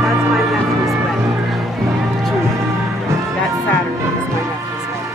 That's my nephew's wedding. That Saturday is my nephew's wedding.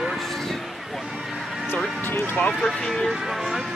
Worst, 12, 13 years of my life.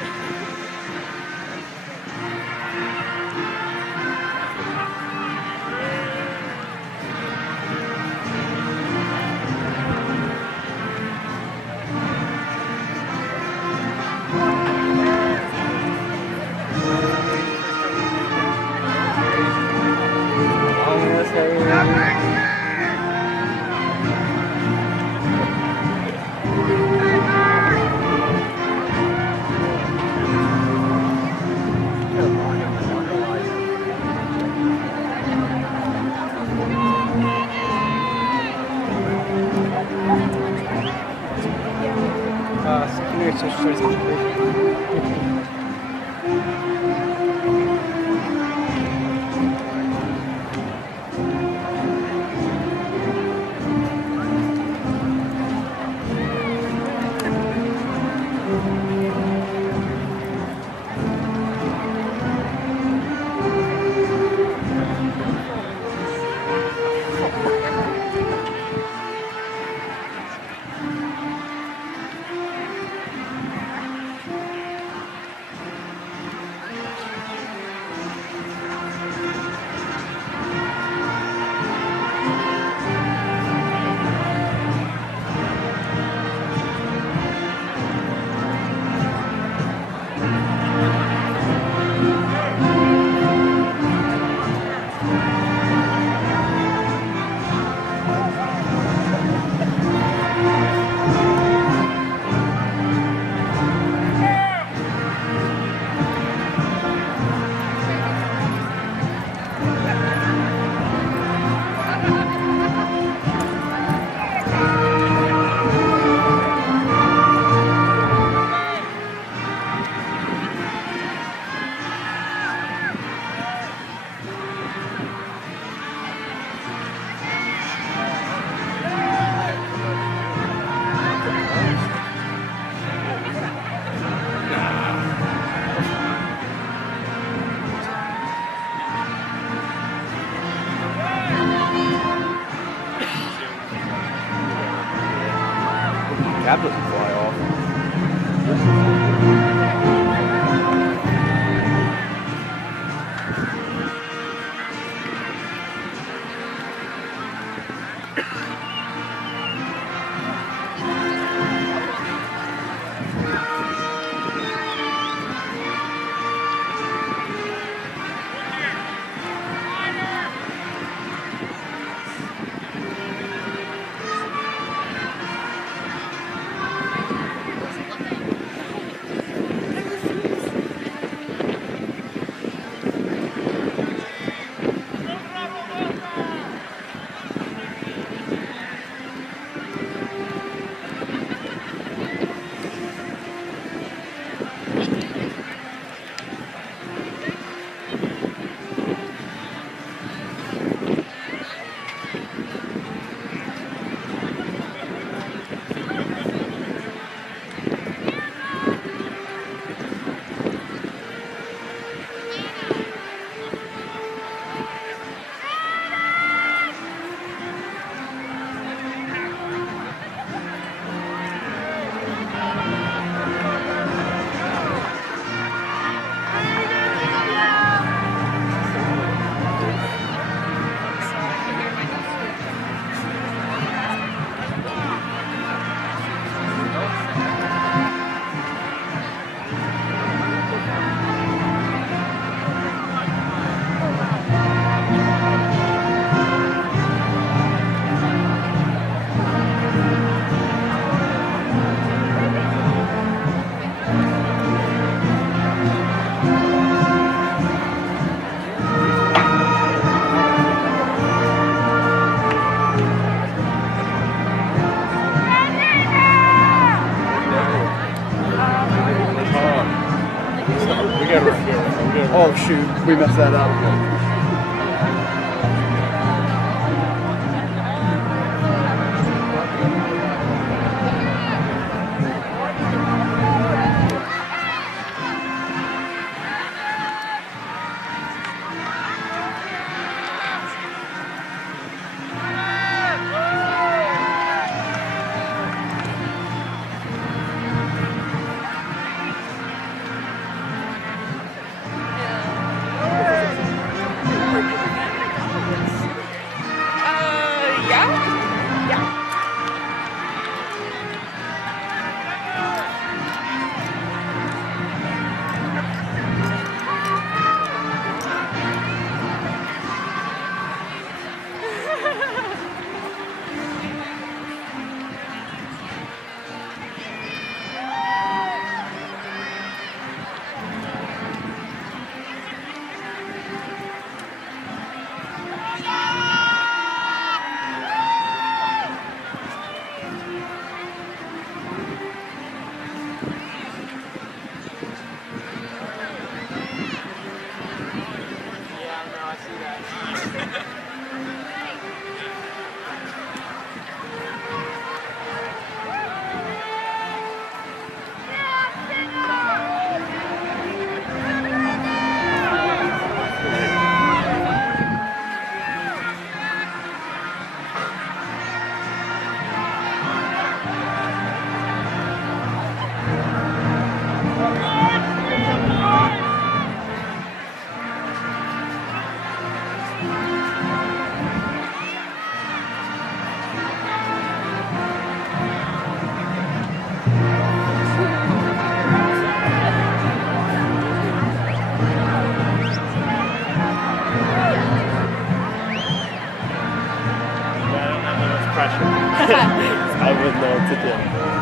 Cap doesn't fly off. We messed that up a bit. I wouldn't know what to do.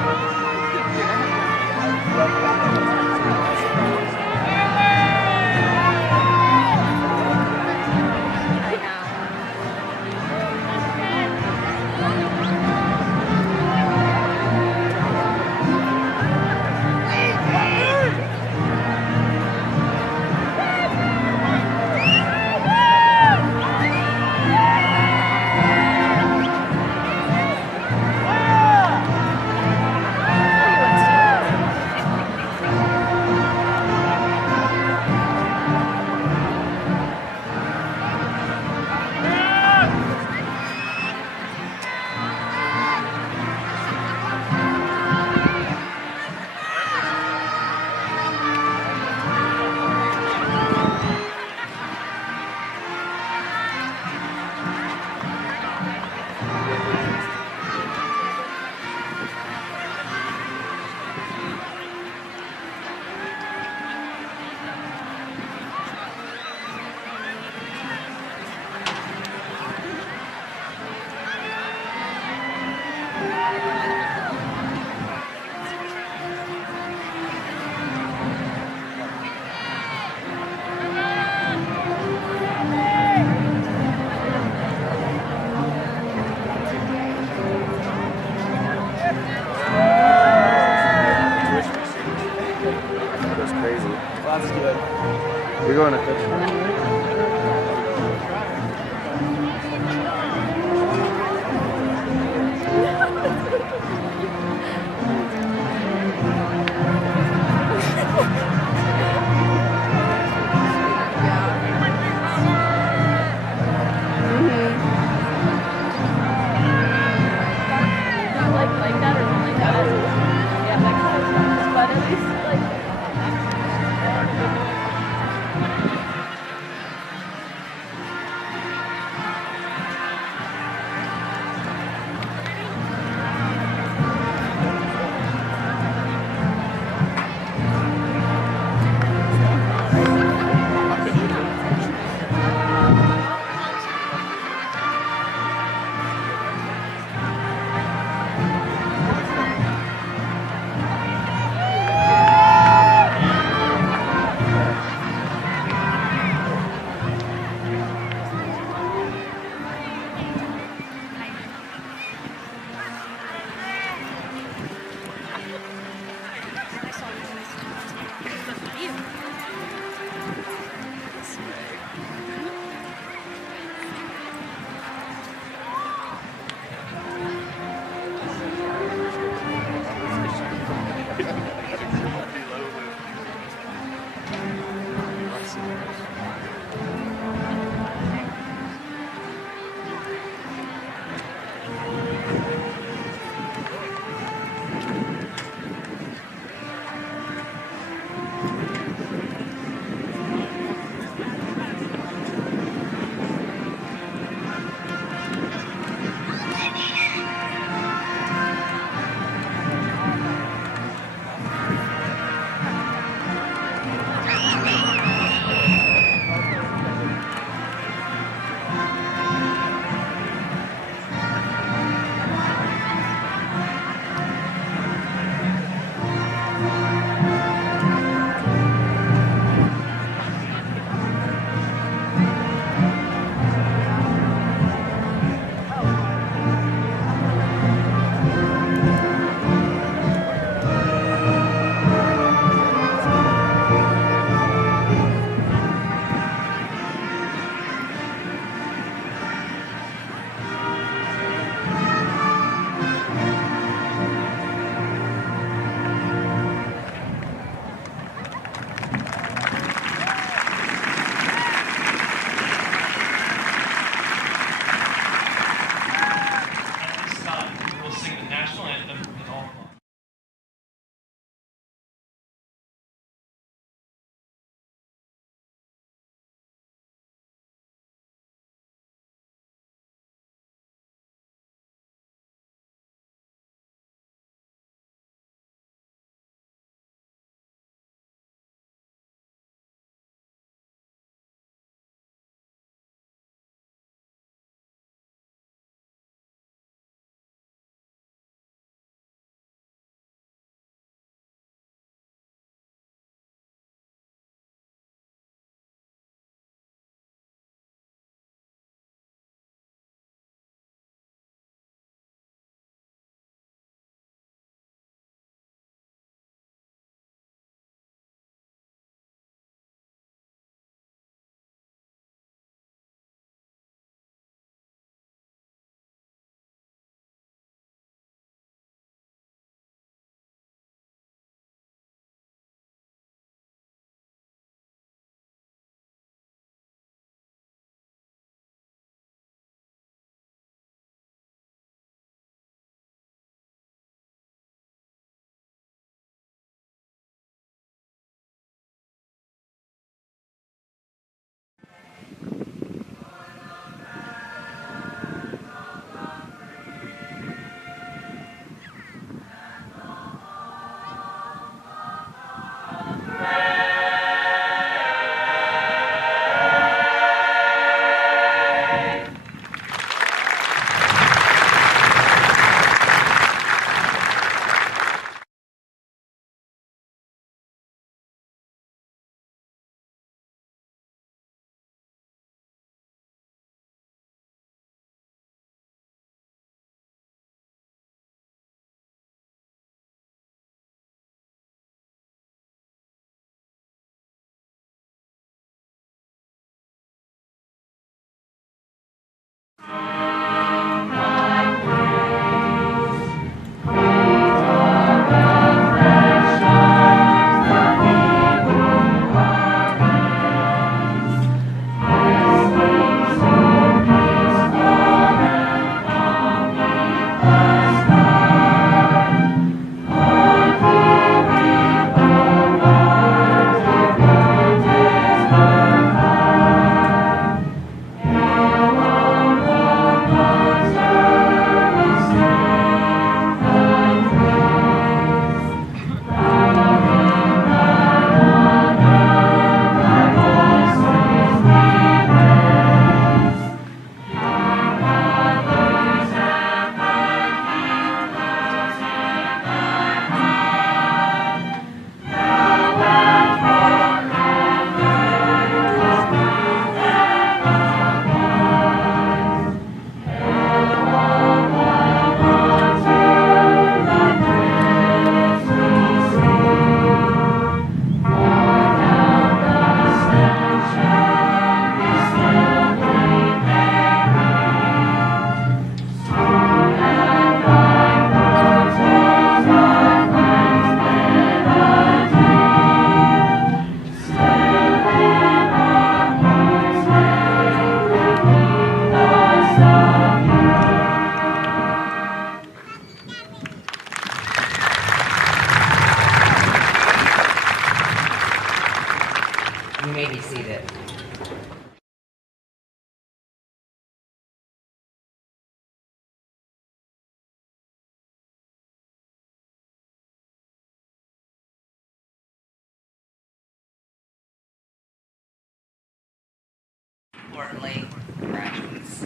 importantly, graduates.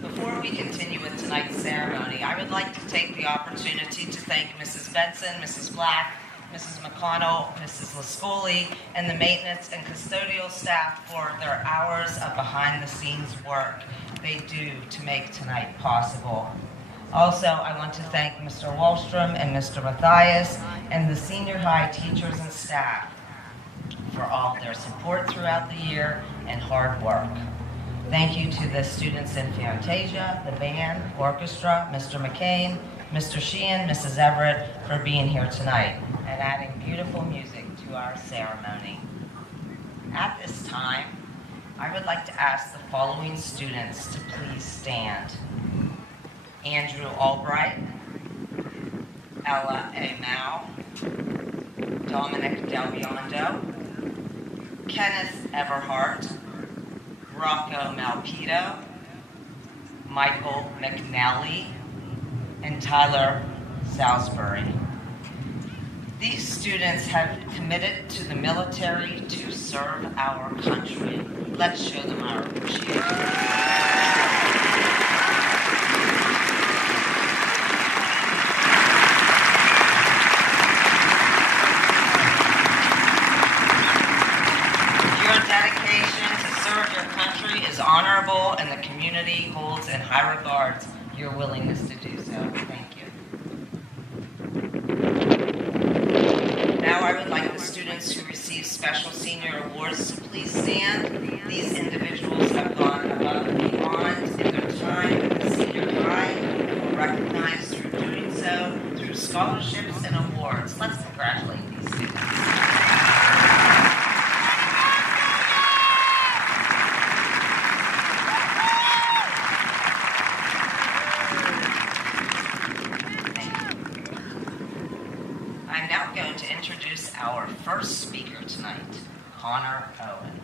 Before we continue with tonight's ceremony, I would like to take the opportunity to thank Mrs. Benson, Mrs. Black, Mrs. McConnell, Mrs. Lascoli, and the maintenance and custodial staff for their hours of behind-the-scenes work they do to make tonight possible. Also, I want to thank Mr. Wallstrom and Mr. Matthias and the senior high teachers and staff for all their support throughout the year and hard work. Thank you to the students in Fantasia, the band, orchestra, Mr. McCain, Mr. Sheehan, Mrs. Everett for being here tonight and adding beautiful music to our ceremony. At this time, I would like to ask the following students to please stand. Andrew Albright, Ella A. Mao, Dominic Del Biondo, Kenneth Everhart, Rocco Malpito, Michael McNally, and Tyler Salisbury. These students have committed to the military to serve our country. Let's show them our appreciation. Honorable, and the community holds in high regards your willingness to do so. Thank you. Now I would like the students who receive special senior awards to please stand. These individuals have gone above and beyond in their time at the senior high and were recognized through doing so through scholarships and awards. Let's congratulate these students. Our first speaker tonight, Connor Owen.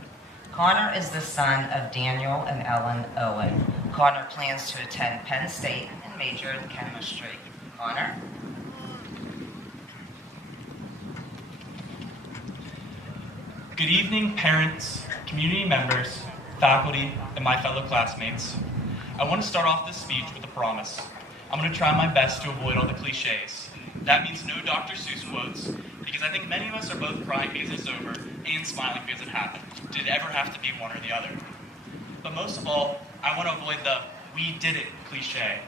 Connor is the son of Daniel and Ellen Owen. Connor plans to attend Penn State and major in chemistry. Connor? Good evening, parents, community members, faculty, and my fellow classmates. I want to start off this speech with a promise. I'm going to try my best to avoid all the cliches. That means no Dr. Seuss quotes, because I think many of us are both crying because it's over and smiling because it happened. Did it ever have to be one or the other? But most of all, I want to avoid the "we did it" cliche.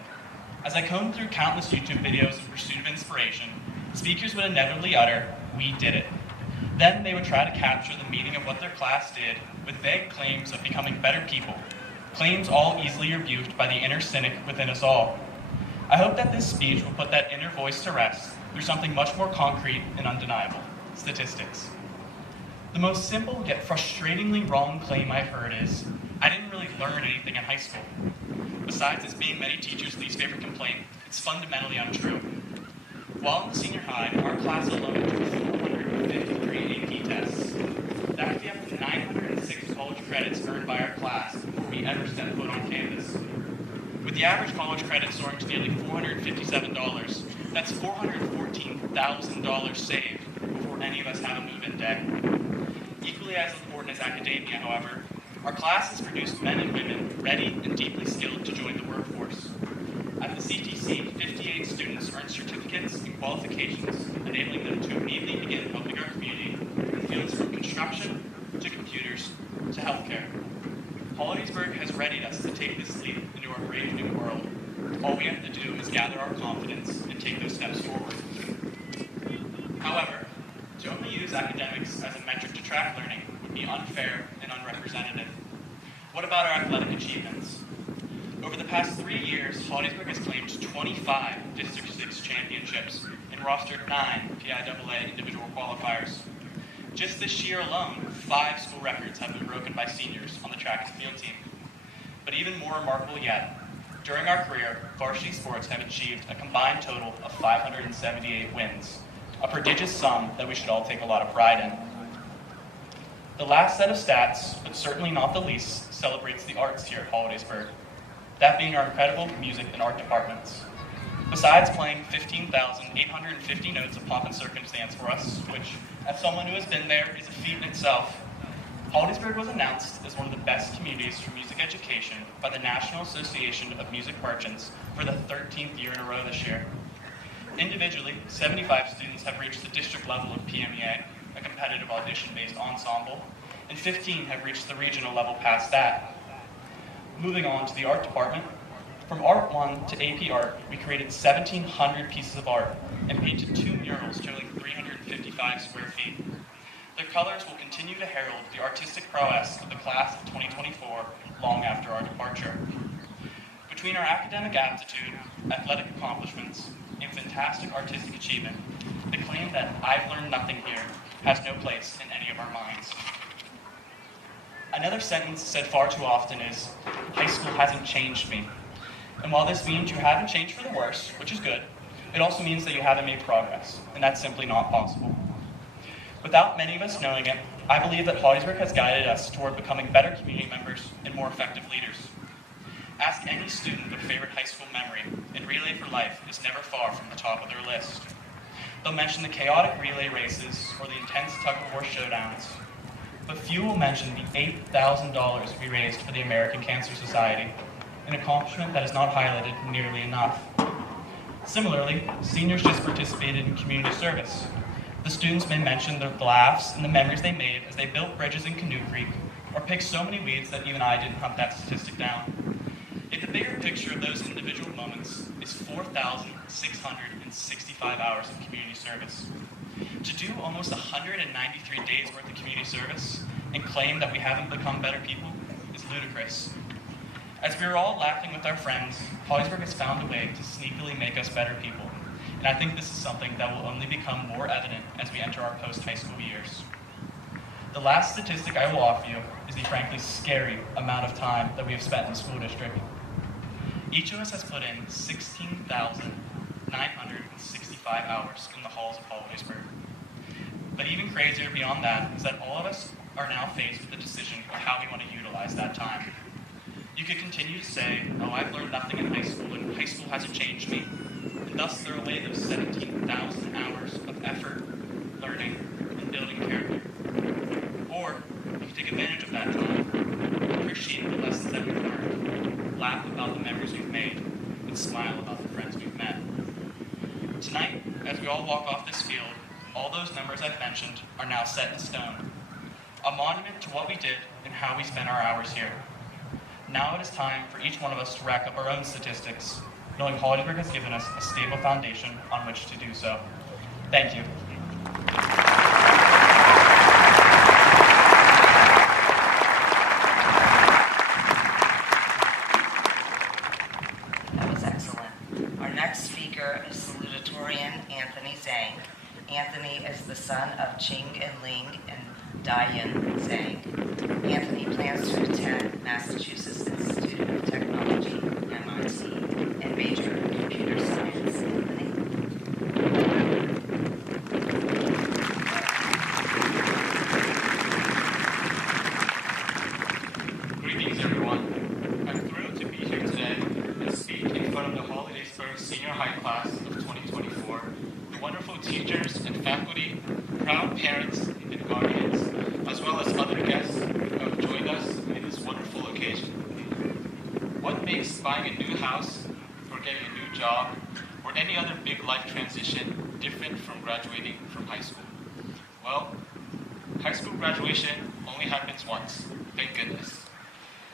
As I combed through countless YouTube videos in pursuit of inspiration, speakers would inevitably utter, "we did it." Then they would try to capture the meaning of what their class did with vague claims of becoming better people, claims all easily rebuked by the inner cynic within us all. I hope that this speech will put that inner voice to rest through something much more concrete and undeniable: statistics. The most simple yet frustratingly wrong claim I've heard is, I didn't really learn anything in high school. Besides this being many teachers' least favorite complaint, it's fundamentally untrue. While in the senior high, our class alone took 453 AP tests. That would be up to 906 college credits earned by our class before we ever stepped foot on campus. With the average college credit soaring to nearly $457, that's $414,000 saved before any of us have a move-in day. Equally as important as academia, however, our class has produced men and women ready and deeply skilled to join the workforce. At the CTC, 58 students earned certificates and qualifications, enabling them to immediately begin helping our community in fields from construction to computers to healthcare. Hollidaysburg has readied us to take this leap into our brave new world. All we have to do is gather our confidence and take those steps forward. However, to only use academics as a metric to track learning would be unfair and unrepresentative. What about our athletic achievements? Over the past 3 years, Hollidaysburg has claimed 25 District 6 championships and rostered 9 PIAA individual qualifiers. Just this year alone, 5 school records have been broken by seniors on the track and field team. But even more remarkable yet, during our career, varsity sports have achieved a combined total of 578 wins, a prodigious sum that we should all take a lot of pride in. The last set of stats, but certainly not the least, celebrates the arts here at Hollidaysburg, that being our incredible music and art departments. Besides playing 15,850 notes of pomp and circumstance for us, which, as someone who has been there, is a feat in itself, Hollidaysburg was announced as one of the best communities for music education by the National Association of Music Merchants for the 13th year in a row this year. Individually, 75 students have reached the district level of PMEA, a competitive audition-based ensemble, and 15 have reached the regional level past that. Moving on to the art department, from Art 1 to AP Art, we created 1,700 pieces of art and painted 2 murals totaling 355 square feet. Their colors will continue to herald the artistic prowess of the class of 2024 long after our departure. Between our academic aptitude, athletic accomplishments, and fantastic artistic achievement, the claim that "I've learned nothing here" has no place in any of our minds. Another sentence said far too often is, "High school hasn't changed me." And while this means you haven't changed for the worse, which is good, it also means that you haven't made progress, and that's simply not possible. Without many of us knowing it, I believe that Hollidaysburg has guided us toward becoming better community members and more effective leaders. Ask any student their favorite high school memory, and Relay for Life is never far from the top of their list. They'll mention the chaotic relay races or the intense tug-of-war showdowns, but few will mention the $8,000 we raised for the American Cancer Society, an accomplishment that is not highlighted nearly enough. Similarly, seniors just participated in community service. The students may mention the laughs and the memories they made as they built bridges in Canoe Creek, or picked so many weeds that even I didn't hunt that statistic down. Yet the bigger picture of those individual moments is 4,665 hours of community service. To do almost 193 days worth of community service and claim that we haven't become better people is ludicrous. As we are all laughing with our friends, Hollidaysburg has found a way to sneakily make us better people. And I think this is something that will only become more evident as we enter our post-high school years. The last statistic I will offer you is the frankly scary amount of time that we have spent in the school district. Each of us has put in 16,965 hours in the halls of Hollidaysburg. But even crazier beyond that is that all of us are now faced with the decision of how we want to utilize that time. You could continue to say, "Oh, I've learned nothing in high school, and high school hasn't changed me," and thus throw away those 17,000 hours of effort, learning, and building character. Or you could take advantage of that time, appreciate the lessons that we've learned, laugh about the memories we've made, and smile about the friends we've met. Tonight, as we all walk off this field, all those numbers I've mentioned are now set in stone, a monument to what we did and how we spent our hours here. Now it is time for each one of us to rack up our own statistics, knowing Hollidaysburg has given us a stable foundation on which to do so. Thank you. That was excellent. Our next speaker is salutatorian Anthony Zang. Anthony is the son of Ching and Ling and Diane Zang. Anthony plans to attend Massachusetts Institute of Technology, MIT, and major in computer science. Anthony? Greetings, everyone. I'm thrilled to be here today and speak in front of the Hollidaysburg Senior High Class of 2024, the wonderful teachers and faculty, proud parents and guardians, as well as other guests who have joined us in this wonderful occasion. What makes buying a new house or getting a new job or any other big life transition different from graduating from high school? Well, high school graduation only happens once, thank goodness.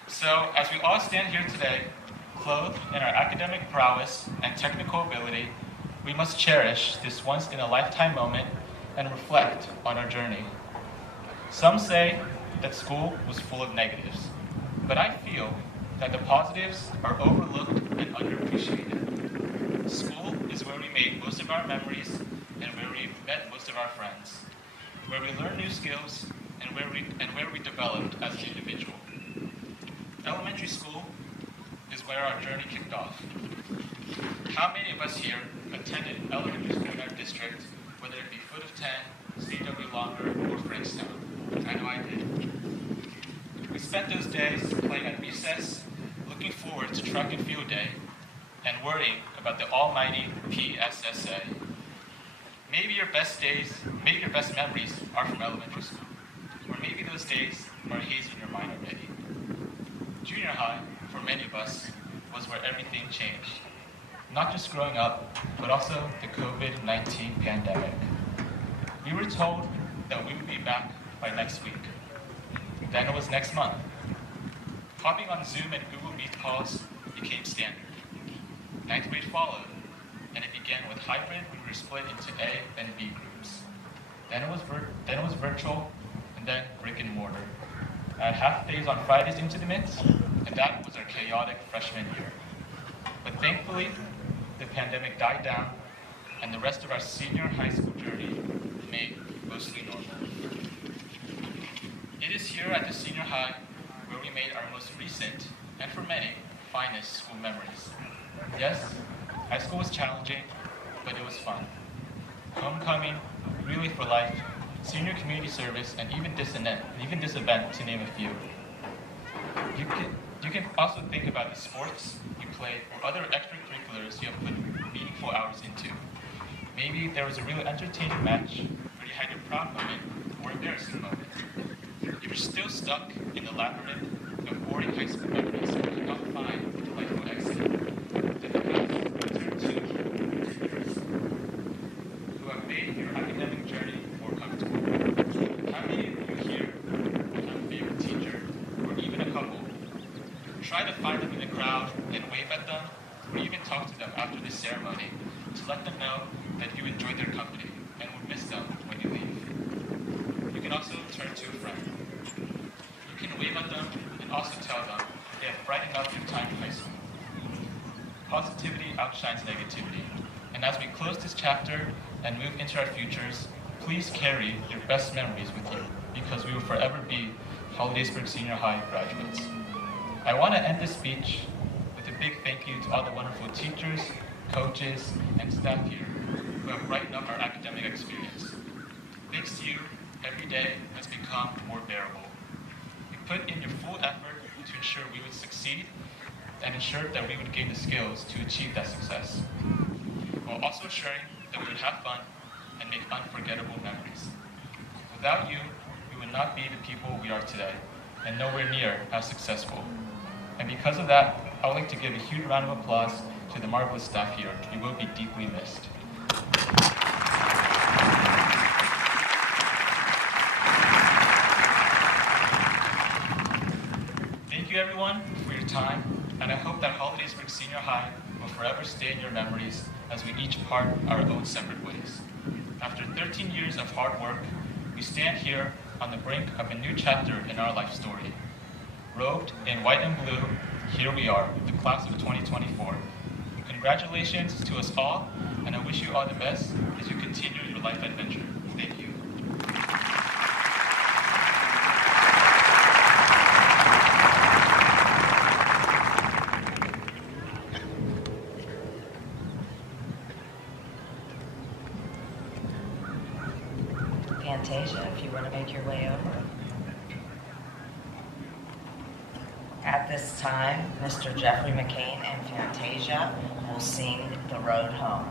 So, as we all stand here today, clothed in our academic prowess and technical ability, we must cherish this once-in-a-lifetime moment and reflect on our journey. Some say that school was full of negatives, but I feel that the positives are overlooked and underappreciated. School is where we made most of our memories and where we met most of our friends, where we learned new skills and where we developed as an individual. Elementary school is where our journey kicked off. How many of us here attended elementary school in our district, whether it be Foot of 10, C.W. Longer, or Frankstown? I know I did. We spent those days playing at recess, looking forward to track and field day, and worrying about the almighty PSSA. Maybe your best memories are from elementary school, or maybe those days or a haze in your mind already. Junior high, for many of us, was where everything changed. Not just growing up, but also the COVID-19 pandemic. We were told that we would be back by next week. Then it was next month. Hopping on Zoom and Google Meet calls became standard. Ninth grade followed, and it began with hybrid. We were split into A and B groups. Then it was virtual, and then brick and mortar. Add half days on Fridays into the mix, and that was our chaotic freshman year. But thankfully, the pandemic died down, and the rest of our senior high school journey remained mostly normal. It is here at the senior high where we made our most recent, and for many, finest school memories. Yes, high school was challenging, but it was fun. Homecoming, Relay for Life, senior community service, and even this event, to name a few. You can also think about the sports you played or other extracurriculars you have put meaningful hours into. Maybe there was a really entertaining match, or you had your proud moment or embarrassing moment. If you're still stuck in the labyrinth of boring high school memories or cannot find a delightful exit, then perhaps return to teachers who have made your academic journey more comfortable. How many of you here have a favorite teacher, or even a couple? Try to find them in the crowd and wave at them, or even talk to them after the ceremony to let them know that you enjoyed their company and would miss them when you leave. You can also turn to a friend. You can wave at them and also tell them they have brightened up your time in high school. Positivity outshines negativity, and as we close this chapter and move into our futures, please carry your best memories with you, because we will forever be Hollidaysburg Senior High graduates. I want to end this speech with a big thank you to all the wonderful teachers, coaches, and staff here who have brightened up our academic experience. Thanks to you, every day has become more bearable. You put in your full effort to ensure we would succeed and ensure that we would gain the skills to achieve that success, while also ensuring that we would have fun and make unforgettable memories. Without you, we would not be the people we are today, and nowhere near as successful. And because of that, I would like to give a huge round of applause to the marvelous staff here. You will be deeply missed. Thank you everyone for your time, and I hope that Hollidaysburg Senior High will forever stay in your memories as we each part our own separate ways. After 13 years of hard work, we stand here on the brink of a new chapter in our life story. Robed in white and blue, here we are, the class of 2024. Congratulations to us all, and I wish you all the best as you continue your life adventure. Thank you. Fantasia, if you want to make your way over. At this time, Mr. Jeffrey McCain and Fantasia will sing The Road Home.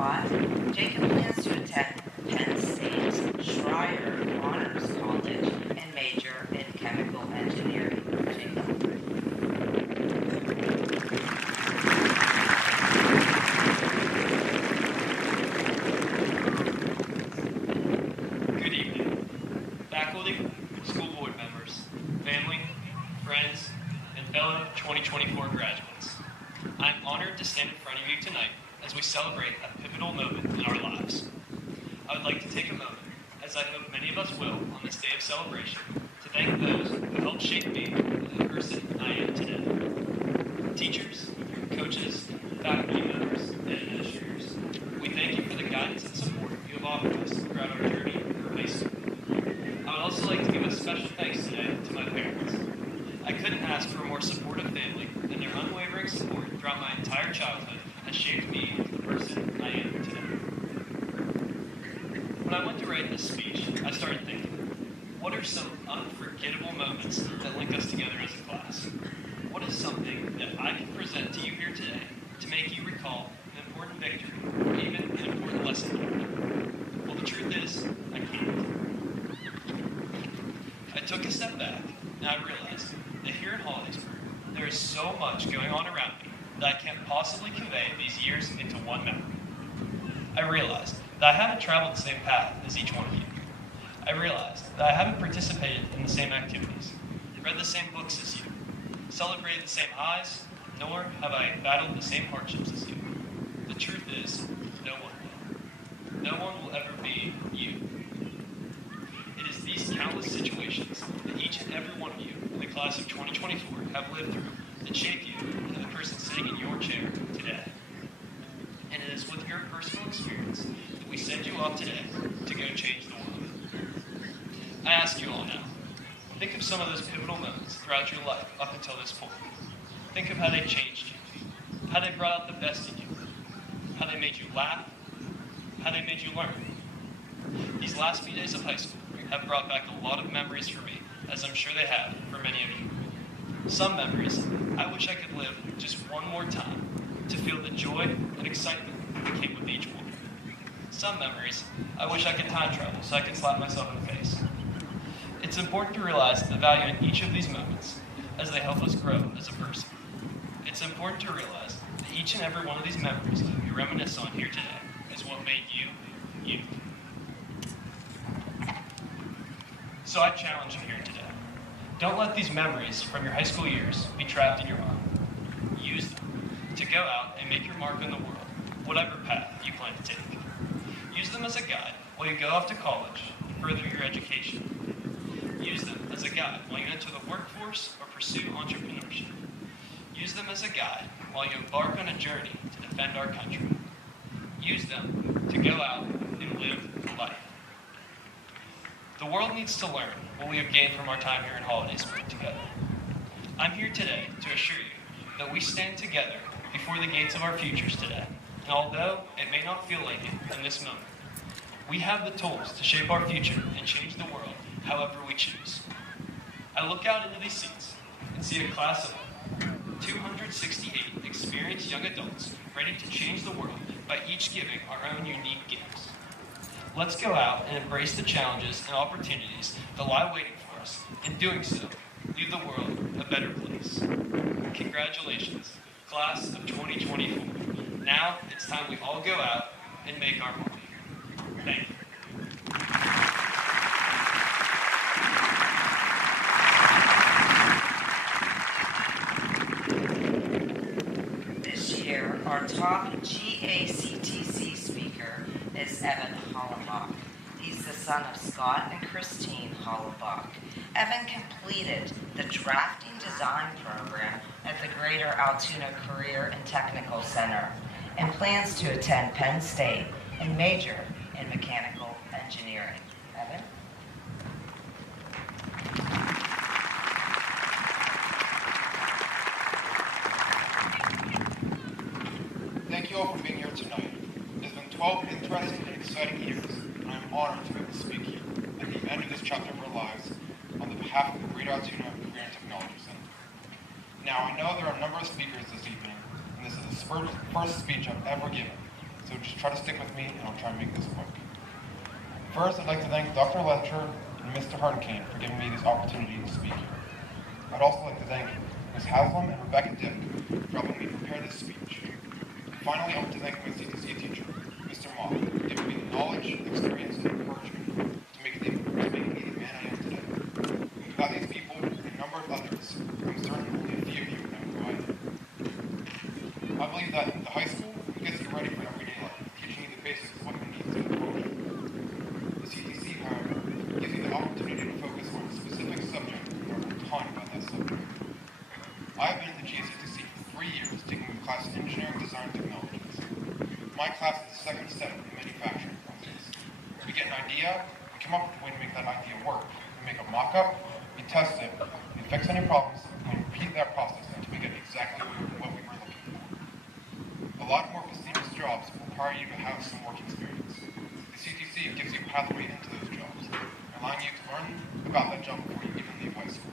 Scott. Jacob plans to attend Penn State's Schreier Honors College and major in chemical engineering. Jacob. Good evening, faculty, school board members, family, friends, and fellow 2024 graduates. I'm honored to stand in front of you tonight as we celebrate a pivotal moment in our lives. I would like to take a moment, as I hope many of us will on this day of celebration, to thank those who helped shape me into the person I am today. Teachers, coaches, faculty members, and administrators, we thank you for the guidance and support you have offered us throughout our journey through high school. I would also like to give a special thanks today to my parents. I couldn't ask for a more supportive family, and their unwavering support throughout my entire childhood has shaped me into the person I am today. When I went to write this speech, I started thinking, what are some unforgettable moments that link us together as a class? What is something that I can present to you here today to make you recall an important victory, or even an important lesson learned? Well, the truth is, I can't. I took a step back, and I realized that here in Hollidaysburg, there is so much going on around me that I can't possibly convey these years into one memory. I realized that I haven't traveled the same path as each one of you. I realized that I haven't participated in the same activities, read the same books as you, celebrated the same highs, nor have I battled the same hardships as you. The truth is, no one will. No one will ever be you. It is these countless situations that each and every one of you in the class of 2024 have lived through that shape you into the person sitting in your chair today. And it is with your personal experience that we send you off today to go change the world. I ask you all now, think of some of those pivotal moments throughout your life up until this point. Think of how they changed you, how they brought out the best in you, how they made you laugh, how they made you learn. These last few days of high school have brought back a lot of memories for me, as I'm sure they have for many of you. Some memories I wish I could live just one more time to feel the joy and excitement that came with each one. Some memories I wish I could time travel so I could slap myself in the face. It's important to realize the value in each of these moments as they help us grow as a person. It's important to realize that each and every one of these memories we reminisce on here today is what made you, you. So I challenge you here today. Don't let these memories from your high school years be trapped in your mind. Use them to go out and make your mark on the world, whatever path you plan to take. Use them as a guide while you go off to college and further your education. Use them as a guide while you enter the workforce or pursue entrepreneurship. Use them as a guide while you embark on a journey to defend our country. Use them to go out and live life. The world needs to learn what we have gained from our time here in Hollidaysburg together. I'm here today to assure you that we stand together before the gates of our futures today. And although it may not feel like it in this moment, we have the tools to shape our future and change the world however we choose. I look out into these seats and see a class of 268 experienced young adults ready to change the world by each giving our own unique gifts. Let's go out and embrace the challenges and opportunities that lie waiting for us. In doing so, leave the world a better place. Congratulations, class of 2024. Now it's time we all go out and make our mark. Thank you. This year, our top GACTC speaker is Evan Hollenbach. He's the son of Scott and Christine Hollenbach. Evan completed the drafting design program at the Greater Altoona Career and Technical Center and plans to attend Penn State and major in mechanical engineering. Evan? Thank you all for being here tonight. It's been 12 interesting and exciting years, and I'm honored to be able to speak here at the end of this chapter of our lives on behalf of the Greater Altoona Career and Technology Center. Now, I know there are a number of speakers this evening, and this is the first speech I've ever given, so just try to stick with me and I'll try and make this quick. First, I'd like to thank Dr. Letcher and Mr. Hardenkane for giving me this opportunity to speak here. I'd also like to thank Ms. Haslam and Rebecca Dick for helping me prepare this speech. Finally, I want to thank my CTC teacher, Mr. Moth, for giving me the knowledge, experience, and encouragement to make me the man I am today. Without these people and a number of others, I'm certain only a few of you would know who I am. I believe that the high school gets you ready for everyday life, teaching you the basics of what you need to approach. The CTC, however, gives you the opportunity to focus on a specific subject and learn a ton about that subject. I've been at the GCTC for 3 years, taking the class in Engineering Design Technologies. My class is the second step in the manufacturing process. We get an idea, we come up with a way to make that idea work. We make a mock-up, we test it, we fix any problems, and we repeat that process until we get exactly what we were looking for. A lot more prestigious jobs require you to have some work experience. The CTC gives you a pathway into those jobs, allowing you to learn about that job before you even leave high school.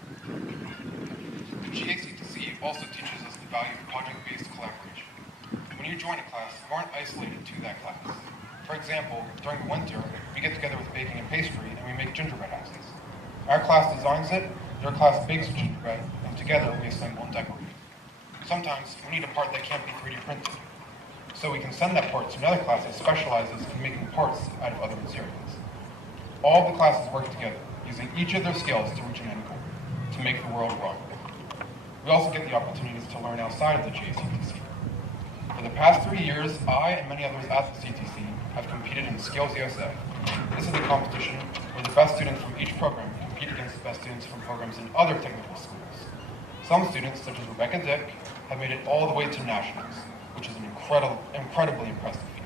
The GACTC also teaches us the value of project-based collaboration. When you join a class, you aren't isolated to that class. For example, during the winter, we get together with baking and pastry and we make gingerbread houses. Our class designs it, their class bakes the gingerbread, and together we assemble and decorate. Sometimes we need a part that can't be 3D printed, so we can send that part to another class that specializes in making parts out of other materials. All of the classes work together, using each of their skills to reach an end goal, to make the world run. We also get the opportunities to learn outside of the GACTC. For the past 3 years, I and many others at the CTC have competed in Skills USA. This is a competition where the best students from each program compete against the best students from programs in other technical schools. Some students, such as Rebecca Dick, have made it all the way to nationals, which is an incredibly impressive feat.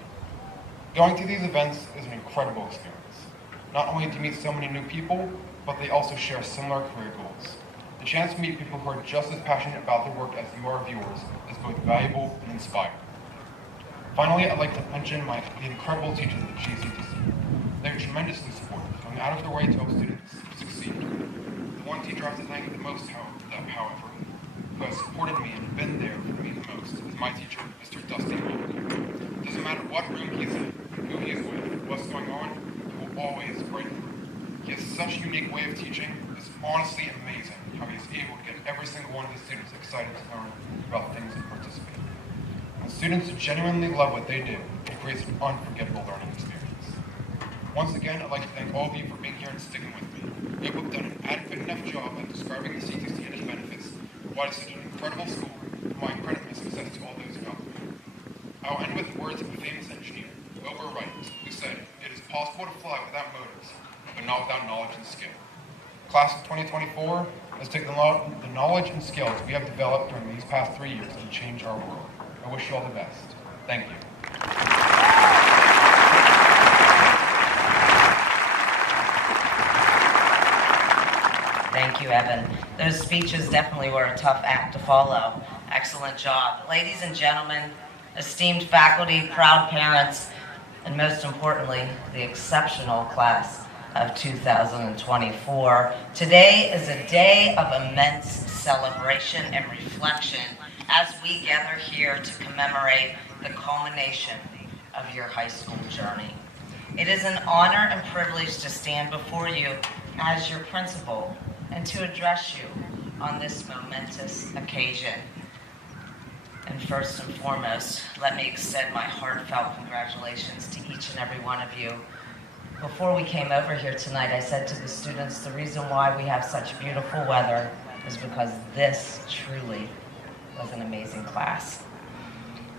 Going to these events is an incredible experience. Not only do you meet so many new people, but they also share similar career goals. The chance to meet people who are just as passionate about their work as you are viewers is both valuable and inspiring. Finally, I'd like to mention the incredible teachers at the GCTC. They're tremendously supportive, going out of their way to help students succeed. The one teacher I have to thank the most, however, who has supported me and been there for me the most, is my teacher, Mr. Dusty Owen. It doesn't matter what room he's in, who he is with, what's going on, he will always break through. He has such a unique way of teaching. It's honestly amazing how he is able to get every single one of the students excited to learn about things and participate. When students genuinely love what they do, it creates an unforgettable learning experience. Once again, I'd like to thank all of you for being here and sticking with me. You have done an adequate enough job at describing the CTC and its benefits, why it's such an incredible school, and why I credit my success to all those who helped me. I'll end with the words of a famous engineer, Wilbur Wright, who said, "It is possible to fly without motors, but not without knowledge and skill." Class of 2024, let's take the knowledge and skills we have developed during these past 3 years and change our world. I wish you all the best. Thank you. Thank you, Evan. Those speeches definitely were a tough act to follow. Excellent job. Ladies and gentlemen, esteemed faculty, proud parents, and most importantly, the exceptional class of 2024. Today is a day of immense celebration and reflection as we gather here to commemorate the culmination of your high school journey. It is an honor and privilege to stand before you as your principal and to address you on this momentous occasion. And first and foremost, let me extend my heartfelt congratulations to each and every one of you. Before we came over here tonight, I said to the students, the reason why we have such beautiful weather is because this truly was an amazing class.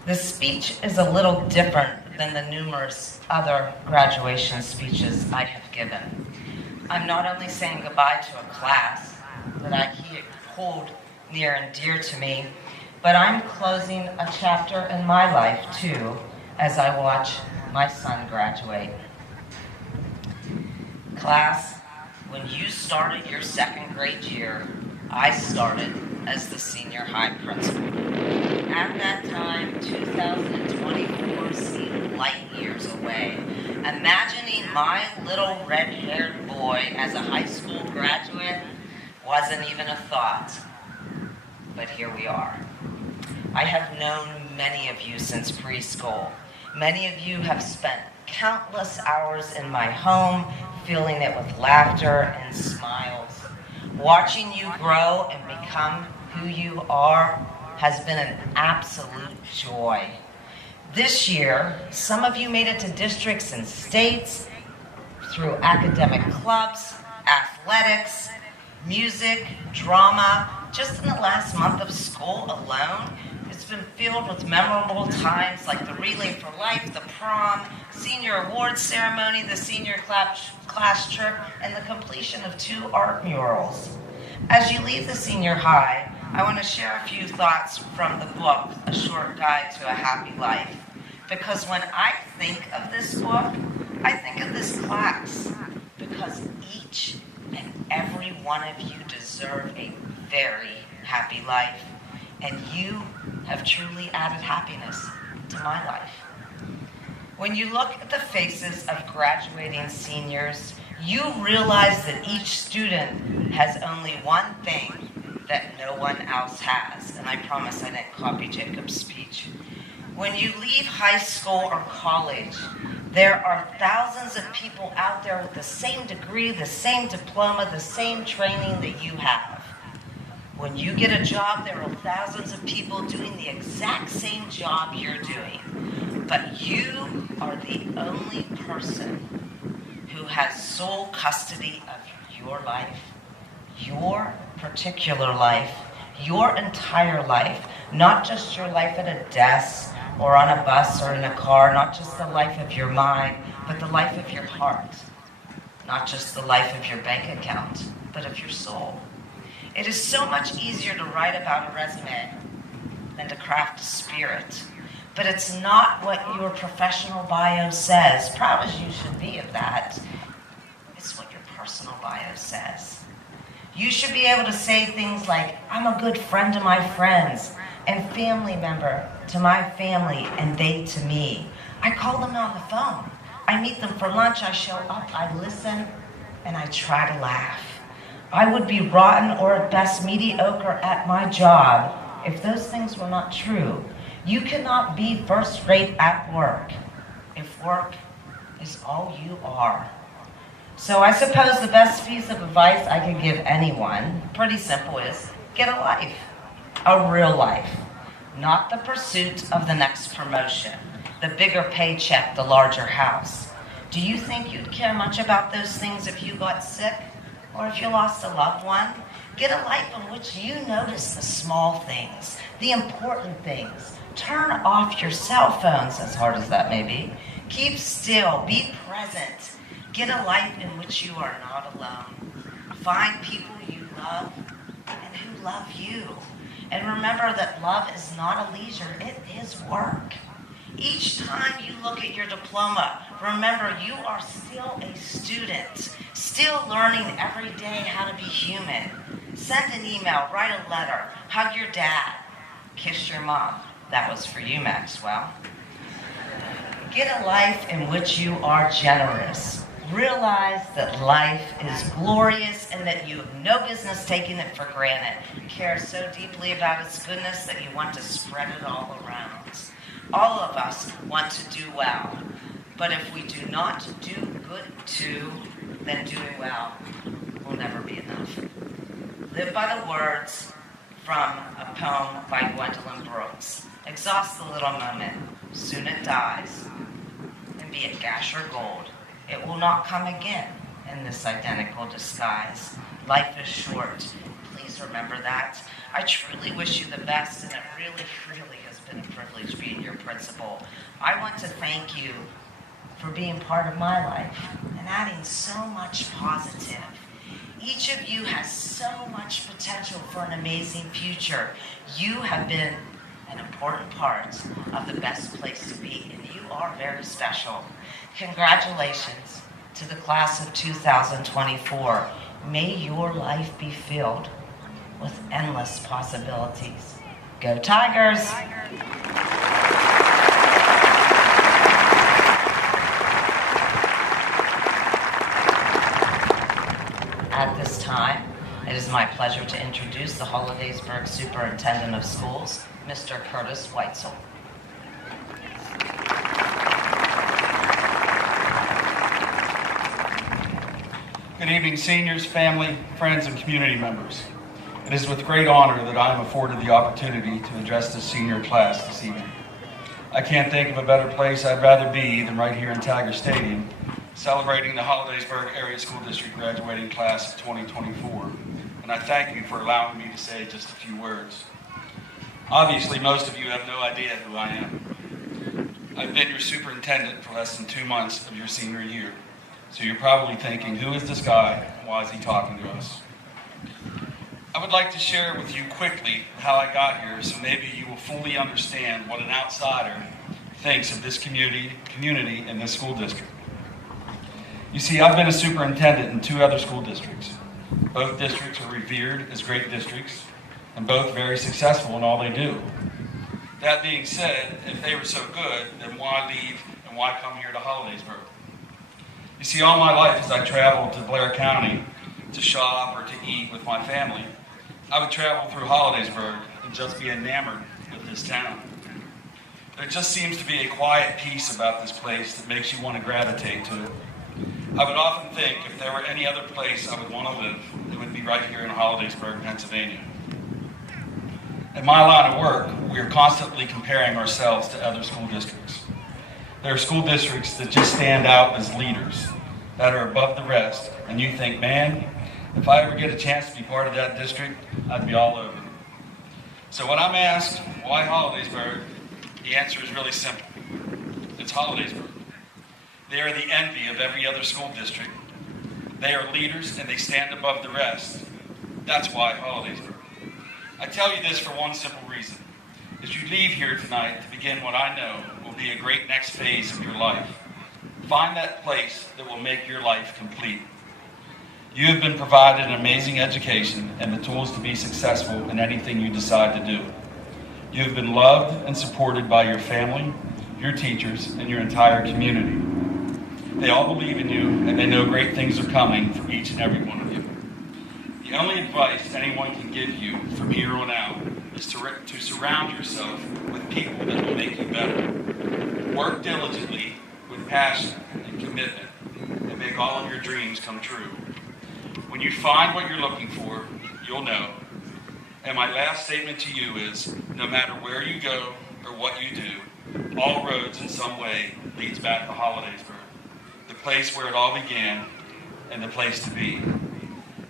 This speech is a little different than the numerous other graduation speeches I have given. I'm not only saying goodbye to a class that I hold near and dear to me, but I'm closing a chapter in my life too as I watch my son graduate. Class, when you started your second grade year, I started as the senior high principal. At that time, 2024 seemed light years away. Imagining my little red-haired boy as a high school graduate wasn't even a thought. But here we are. I have known many of you since preschool, Many of you have spent countless hours in my home, filling it with laughter and smiles. Watching you grow and become who you are has been an absolute joy. This year, some of you made it to districts and states through academic clubs, athletics, music, drama. Just in the last month of school alone, it's been filled with memorable times like the Relay for Life, the prom, senior awards ceremony, the senior class trip, and the completion of 2 art murals. As you leave the senior high, I want to share a few thoughts from the book, A Short Guide to a Happy Life. Because when I think of this book, I think of this class. Because each and every one of you deserve a very happy life. And you have truly added happiness to my life. When you look at the faces of graduating seniors, you realize that each student has only one thing that no one else has. And I promise I didn't copy Jacob's speech. When you leave high school or college, there are thousands of people out there with the same degree, the same diploma, the same training that you have. When you get a job, there are thousands of people doing the exact same job you're doing. But you are the only person who has sole custody of your life, your particular life, your entire life, not just your life at a desk or on a bus or in a car, not just the life of your mind, but the life of your heart. Not just the life of your bank account, but of your soul. It is so much easier to write about a resume than to craft a spirit. But it's not what your professional bio says, proud as you should be of that. It's what your personal bio says. You should be able to say things like, I'm a good friend to my friends, and family member to my family, and they to me. I call them on the phone. I meet them for lunch, I show up, I listen, and I try to laugh. I would be rotten or at best mediocre at my job if those things were not true. You cannot be first rate at work if work is all you are. So I suppose the best piece of advice I could give anyone, pretty simple, is get a life, a real life, not the pursuit of the next promotion, the bigger paycheck, the larger house. Do you think you'd care much about those things if you got sick or if you lost a loved one? Get a life in which you notice the small things, the important things. Turn off your cell phones, as hard as that may be. Keep still, be present. Get a life in which you are not alone. Find people you love and who love you. And remember that love is not a leisure, it is work. Each time you look at your diploma, remember you are still a student, still learning every day how to be human. Send an email, write a letter, hug your dad, kiss your mom. That was for you, Maxwell. Get a life in which you are generous. Realize that life is glorious and that you have no business taking it for granted. Care so deeply about its goodness that you want to spread it all around. All of us want to do well, but if we do not do good too, then doing well will never be enough. Live by the words from a poem by Gwendolyn Brooks. Exhaust the little moment, soon it dies, and be it gash or gold, it will not come again in this identical disguise. Life is short. Please remember that. I truly wish you the best, and it really, really has been a privilege being your principal. I want to thank you for being part of my life and adding so much positive. Each of you has so much potential for an amazing future. You have been an important part of the best place to be, and you are very special. Congratulations to the class of 2024. May your life be filled with endless possibilities. Go Tigers! At this time, it is my pleasure to introduce the Hollidaysburg Superintendent of Schools, Mr. Curtis Weitzel. Good evening, seniors, family, friends, and community members. It is with great honor that I am afforded the opportunity to address this senior class this evening. I can't think of a better place I'd rather be than right here in Tiger Stadium, celebrating the Hollidaysburg Area School District graduating class of 2024. And I thank you for allowing me to say just a few words. Obviously, most of you have no idea who I am. I've been your superintendent for less than 2 months of your senior year. So you're probably thinking, who is this guy and why is he talking to us? I would like to share with you quickly how I got here so maybe you will fully understand what an outsider thinks of this community and this school district. You see, I've been a superintendent in 2 other school districts. Both districts are revered as great districts and both very successful in all they do. That being said, if they were so good, then why leave and why come here to Hollidaysburg? You see, all my life as I traveled to Blair County to shop or to eat with my family, I would travel through Hollidaysburg and just be enamored with this town. There just seems to be a quiet peace about this place that makes you want to gravitate to it. I would often think if there were any other place I would want to live, it would be right here in Hollidaysburg, Pennsylvania. In my line of work, we are constantly comparing ourselves to other school districts. There are school districts that just stand out as leaders, that are above the rest, and you think, man, if I ever get a chance to be part of that district, I'd be all over it. So when I'm asked, why Hollidaysburg, the answer is really simple. It's Hollidaysburg. They are the envy of every other school district. They are leaders and they stand above the rest. That's why Hollidaysburg. I tell you this for one simple reason. As you leave here tonight to begin what I know will be a great next phase of your life, find that place that will make your life complete. You have been provided an amazing education and the tools to be successful in anything you decide to do. You have been loved and supported by your family, your teachers, and your entire community. They all believe in you and they know great things are coming for each and every one of you. The only advice anyone can give you from here on out is to surround yourself with people that will make you better. Work diligently with passion and commitment and make all of your dreams come true. When you find what you're looking for, you'll know. And my last statement to you is, no matter where you go or what you do, all roads in some way leads back to Hollidaysburg, the place where it all began and the place to be.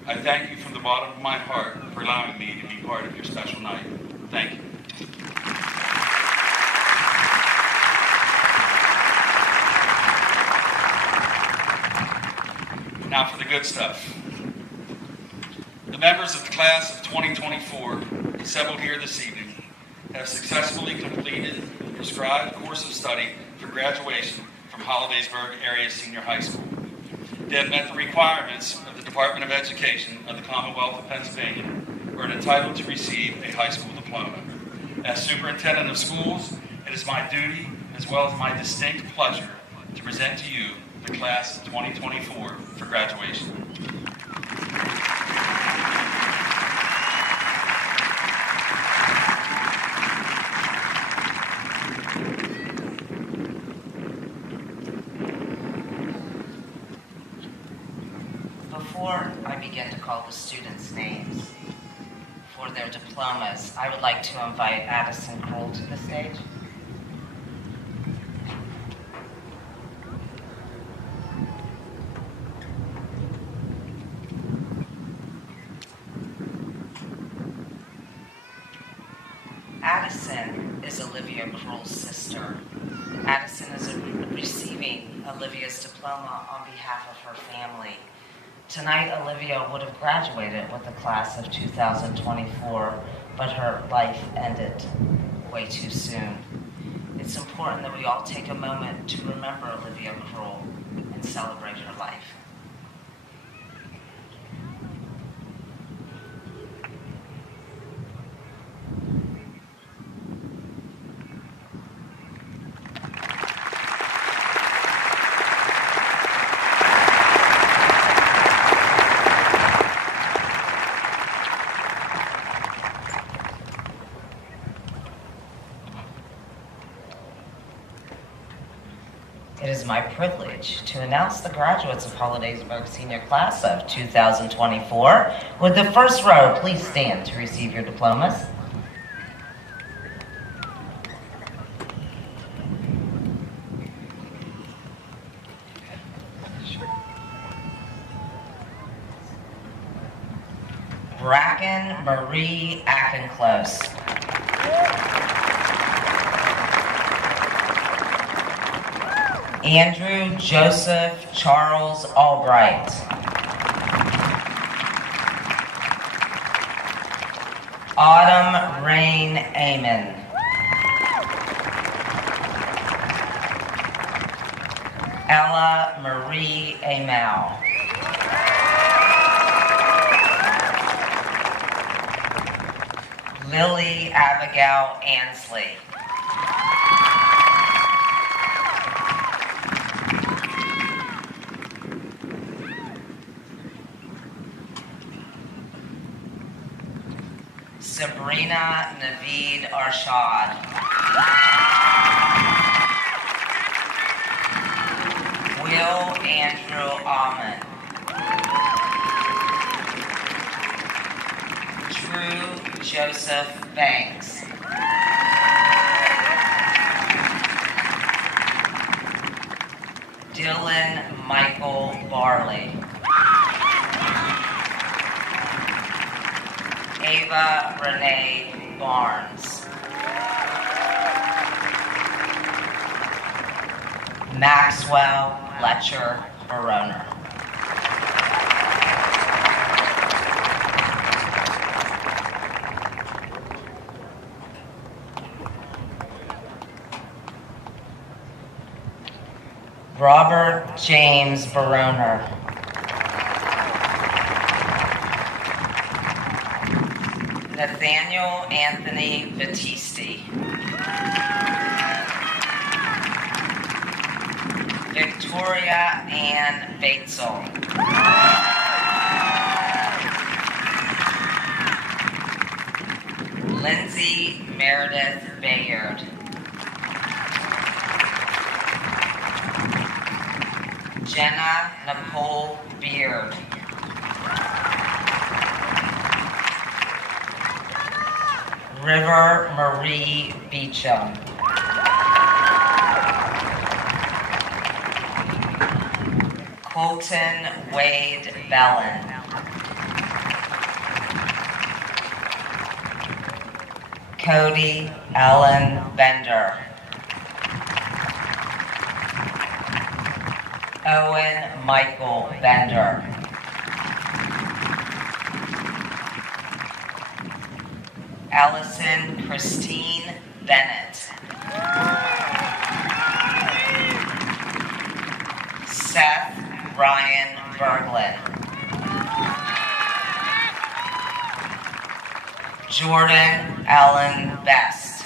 I thank you from the bottom of my heart for allowing me to be part of your special night. Thank you. Now for the good stuff. The members of the class of 2024 assembled here this evening have successfully completed the prescribed course of study for graduation from Hollidaysburg Area Senior High School. They have met the requirements of the Department of Education of the Commonwealth of Pennsylvania and are entitled to receive a high school diploma. As superintendent of schools, it is my duty as well as my distinct pleasure to present to you the class of 2024 for graduation. Before I begin to call the students' names for their diplomas, I would like to invite Addison Kroll to the stage. Addison is Olivia Kroll's sister. Addison is receiving Olivia's diploma on behalf of her family. Tonight, Olivia would have graduated with the class of 2024, but her life ended way too soon. It's important that we all take a moment to remember Olivia Kroll and celebrate her life. It is my privilege to announce the graduates of Hollidaysburg Senior Class of 2024. Would the first row please stand to receive your diplomas? Bracken Marie Ackenclose. Andrew Joseph Charles Albright. Autumn Rain Amon. Ella Marie Amau. Lily Abigail Ansley. Sabrina Naveed Arshad. Will Andrew Almond. Drew Joseph Banks. Dylan Michael Barley. Ava Renee Barnes. Maxwell Fletcher Baroner. Robert James Baroner. Nathaniel Anthony Battisti. Victoria Ann Batesel. Lindsay Meredith Bayard. Jenna Nicole Beard. River Marie Beecham. Colton Wade Bellin. Cody Allen Bender. Owen Michael Bender. Allison Christine Bennett. Seth Ryan Berglund. Jordan Allen Best.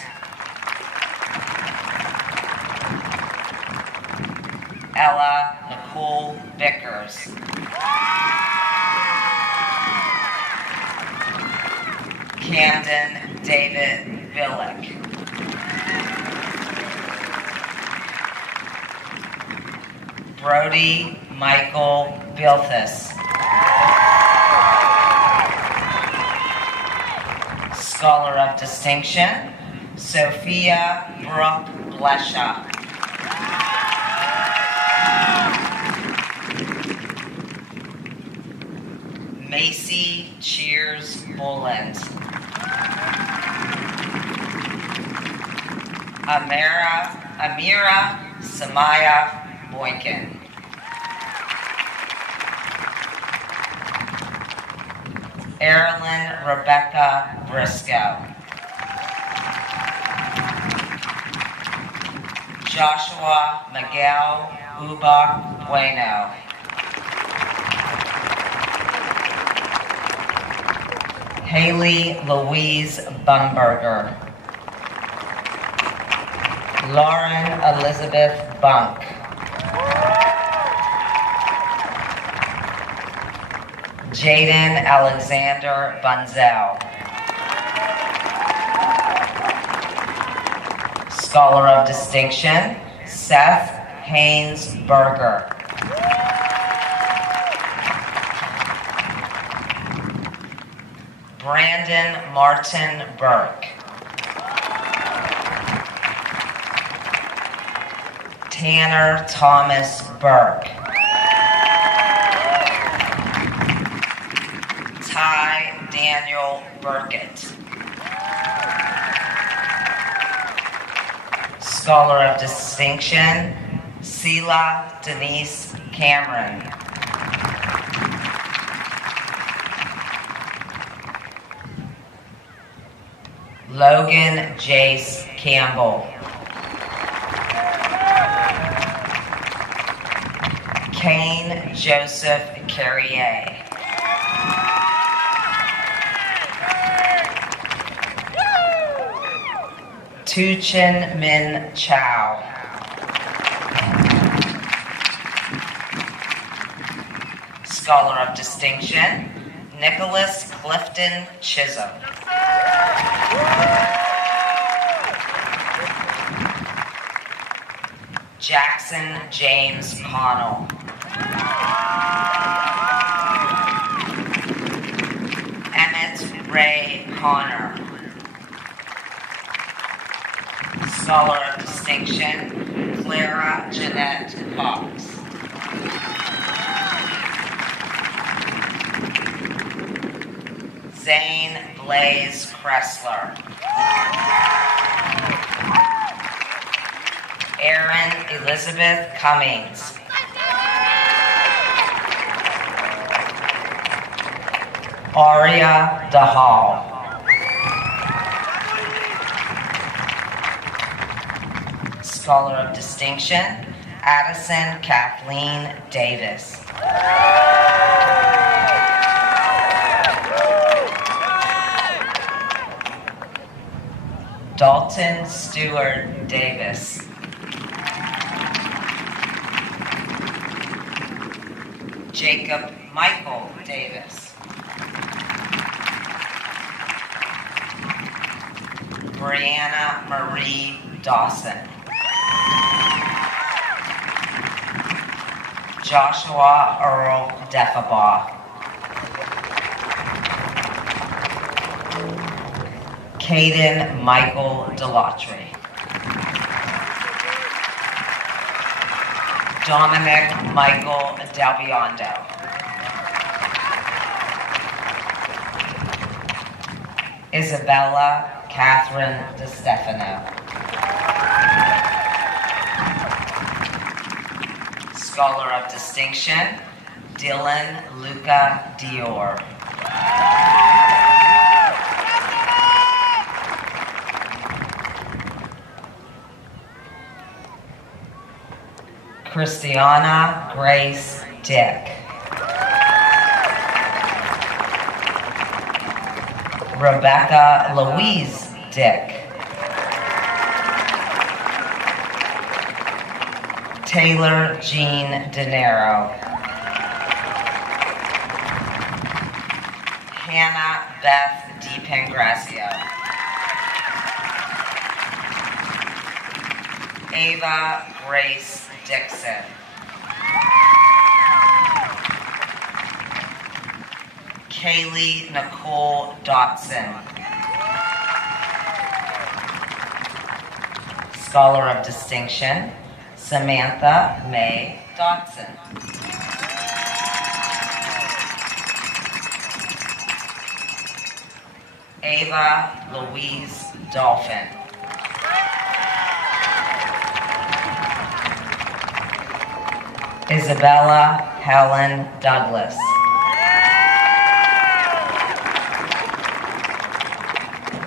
Ella Nicole Vickers. Camden David Billick. Brody Michael Bilthus. Scholar of Distinction, Sophia Brooke Blesha. Macy Cheers Boland. Amira Samaya Boykin. Erilyn Rebecca Briscoe. Joshua Miguel Uba Bueno. Haley Louise Bumberger. Lauren Elizabeth Bunk. Jaden Alexander Bunzel. Scholar of Distinction, Seth Haynes Berger. Brandon Martin Burke. Tanner Thomas Burke. Ty Daniel Burkett. Scholar of Distinction, Sela Denise Cameron. Logan Jace Campbell. Kane Joseph Carrier. Tuchin Min Chow. Scholar of Distinction, Nicholas Clifton Chisholm. Jackson James Connell. Emmett Ray Connor. Scholar of Distinction, Clara Jeanette Cox. Zane Blaze Kressler. Erin Elizabeth Cummings. Aria DeHall. Scholar of Distinction, Addison Kathleen Davis. Dalton Stewart Davis. Jacob Michael Davis. Brianna Marie Dawson. Joshua Earl Defabaugh. Caden Michael Delatry. Dominic Michael Dalbiondo. Isabella Catherine DeStefano. Scholar of Distinction, Dylan Luca Dior. Christiana Grace Dick. Rebecca Louise Dick. Taylor Jean De Niro. Hannah Beth DiPangrazio. Ava Grace Dixon. Kaylee Nicole Dotson. Scholar of Distinction, Samantha May Dotson. Ava Louise Dolphin. Isabella Helen Douglas.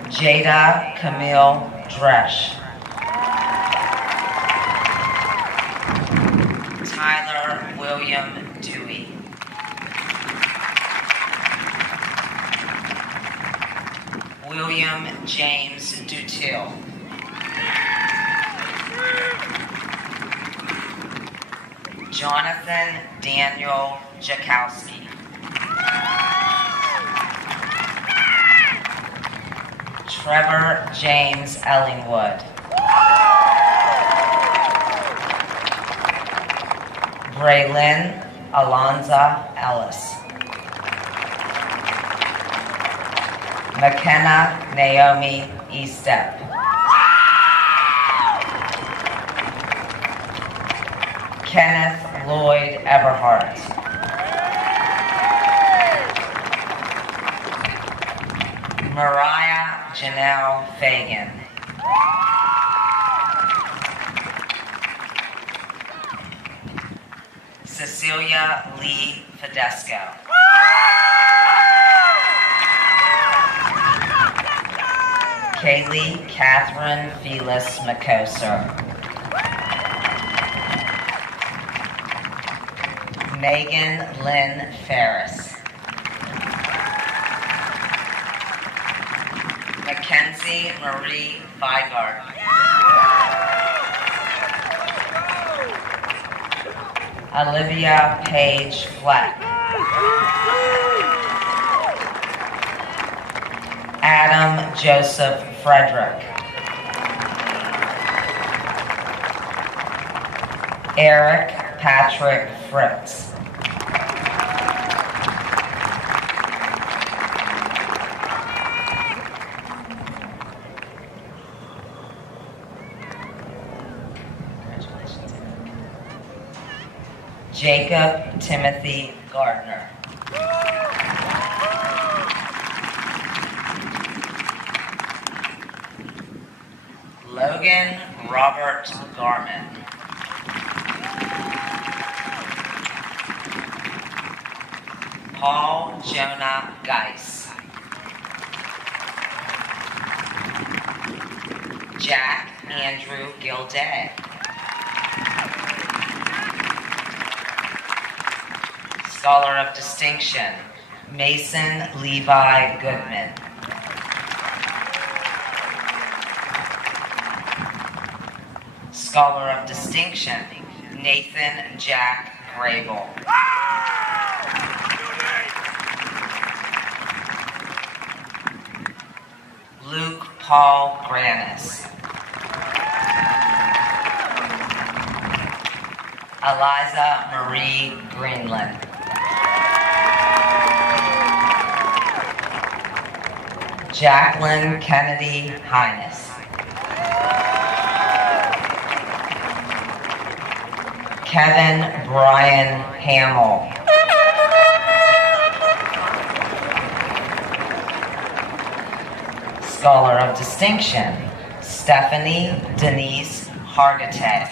Jada Camille Dresch. Tyler William Dewey. William James Dutil. Jonathan Daniel Jakowski. Trevor James Ellingwood. Braylyn Alonza Ellis. McKenna Naomi Estep. Kenneth Lloyd Everhart. Mariah Janelle Fagan. Cecilia Lee Fidesco. Kaylee Catherine Felis McCoser. Megan Lynn Ferris. Mackenzie Marie Vigard. Olivia Paige Fleck. Adam Joseph Frederick. Eric Patrick Fritz. Jacob Timothy Gardner. Logan Robert Garman. Paul Jonah Geis. Jack Andrew Gilday. Scholar of Distinction, Mason Levi Goodman. Scholar of Distinction, Nathan Jack Grable. Luke Paul Granis. Eliza Marie Greenland. Jacqueline Kennedy Hines. Kevin Brian Hamill. Scholar of Distinction, Stephanie Denise Hargitay.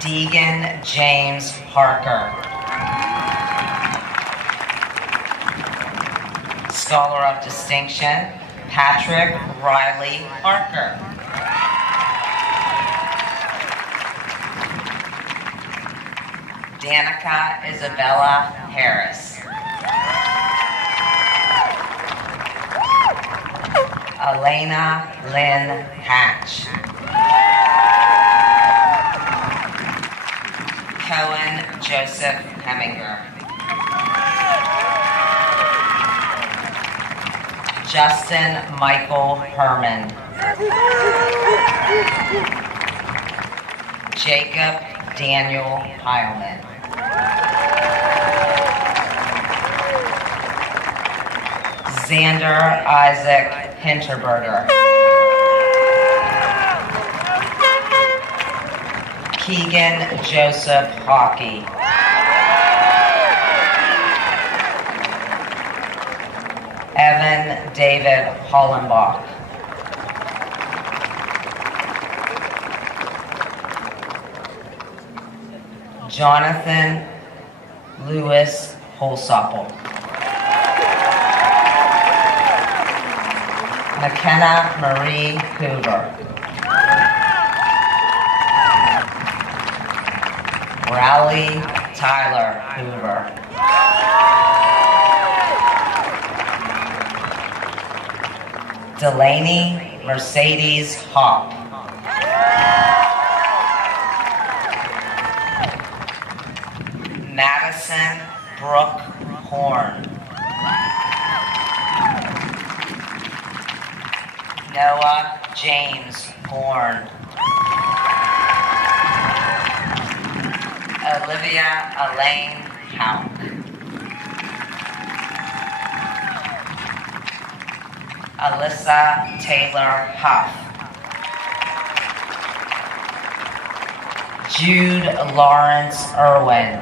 Deegan James Parker. Scholar of Distinction, Patrick Riley Parker. Danica Isabella Harris. Elena Lynn Hatch. Cohen Joseph Heminger. Justin Michael Herman. Jacob Daniel Heilman. Xander Isaac Hinterberger. Keegan Joseph Hockey. Evan David Hollenbach. Jonathan Lewis Holsopple. McKenna Marie Hoover. Rowley Tyler Hoover. Delaney Mercedes Hop. Madison Brooke Horn. Noah James Horn. Olivia Elaine Hauk. Alyssa Taylor Huff. Jude Lawrence Irwin.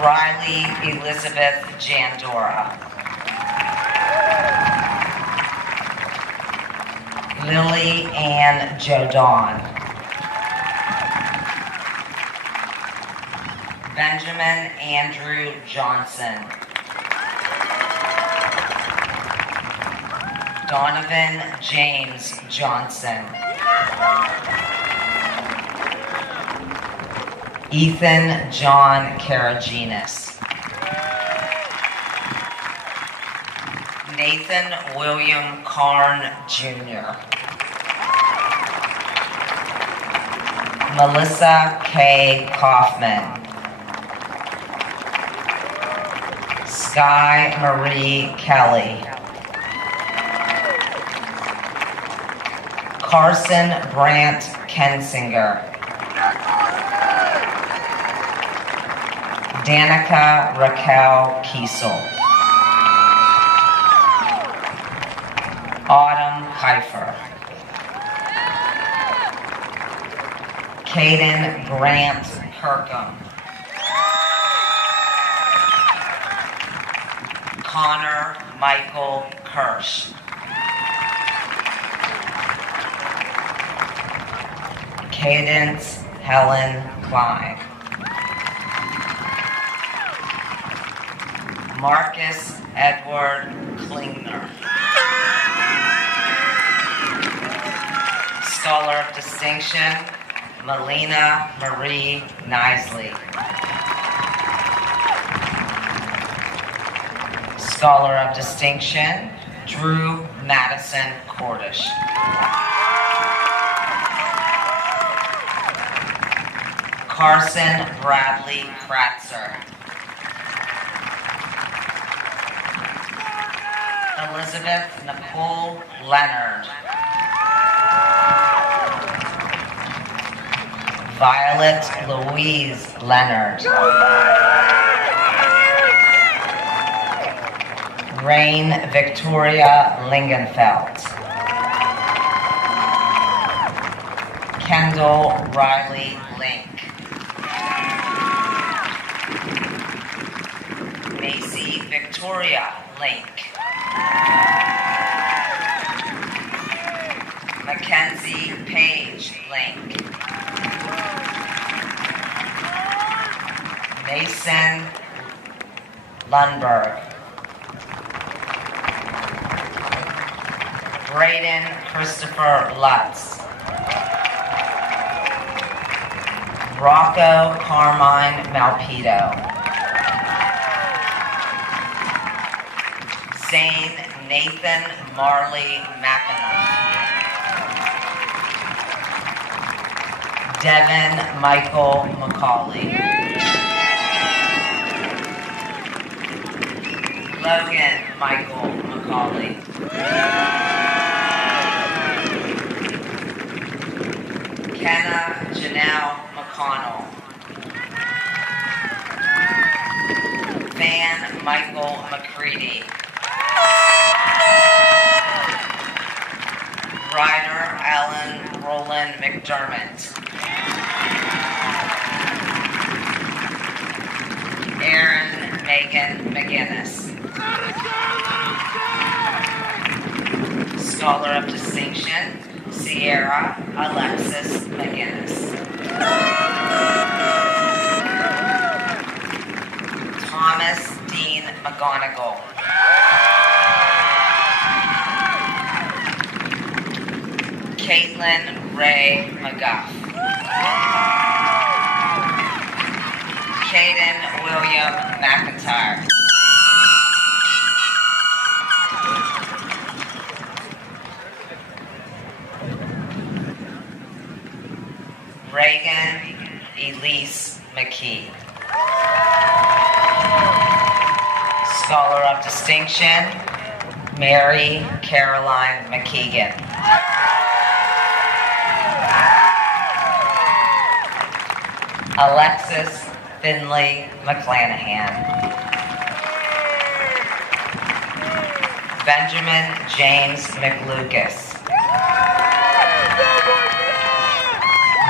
Riley Elizabeth Jandora. Lily Ann Jodon. Benjamin Andrew Johnson. Donovan James Johnson. Ethan John Karaginas. Nathan William Karn Jr. Melissa K. Kaufman. Sky Marie Kelly. Carson Brandt Kensinger. Danica Raquel Kiesel. Autumn Kiefer. Caden Grant Kirkham. Connor Michael Kirsch. Cadence Helen Klein. Marcus Edward Klingner. Scholar of Distinction, Melina Marie Nisley. Scholar of Distinction, Drew Madison Cordish. Carson Bradley Kratzer. Elizabeth Nicole Leonard. Violet Louise Leonard. Rain Victoria Lingenfeld. Kendall Riley Link. Macy Victoria Link. Mackenzie Page Link. Mason Lundberg. Braden Christopher Lutz. Rocco Carmine Malpito. Zane Nathan Marley McAnuff. Devin Michael McCauley. Logan Michael McCauley. Kenna Janelle McConnell. Van Michael McCready. Ryder Allen Roland McDermott. Aaron Megan McGinnis. Scholar of Distinction, Sierra Alexis McGinnis. Thomas Dean McGonigal. Caitlin Ray McGuff. Caden William McIntyre. Reagan Elise McKee. Scholar of Distinction, Mary Caroline McKeegan. Alexis Finley McClanahan. Benjamin James McLucas.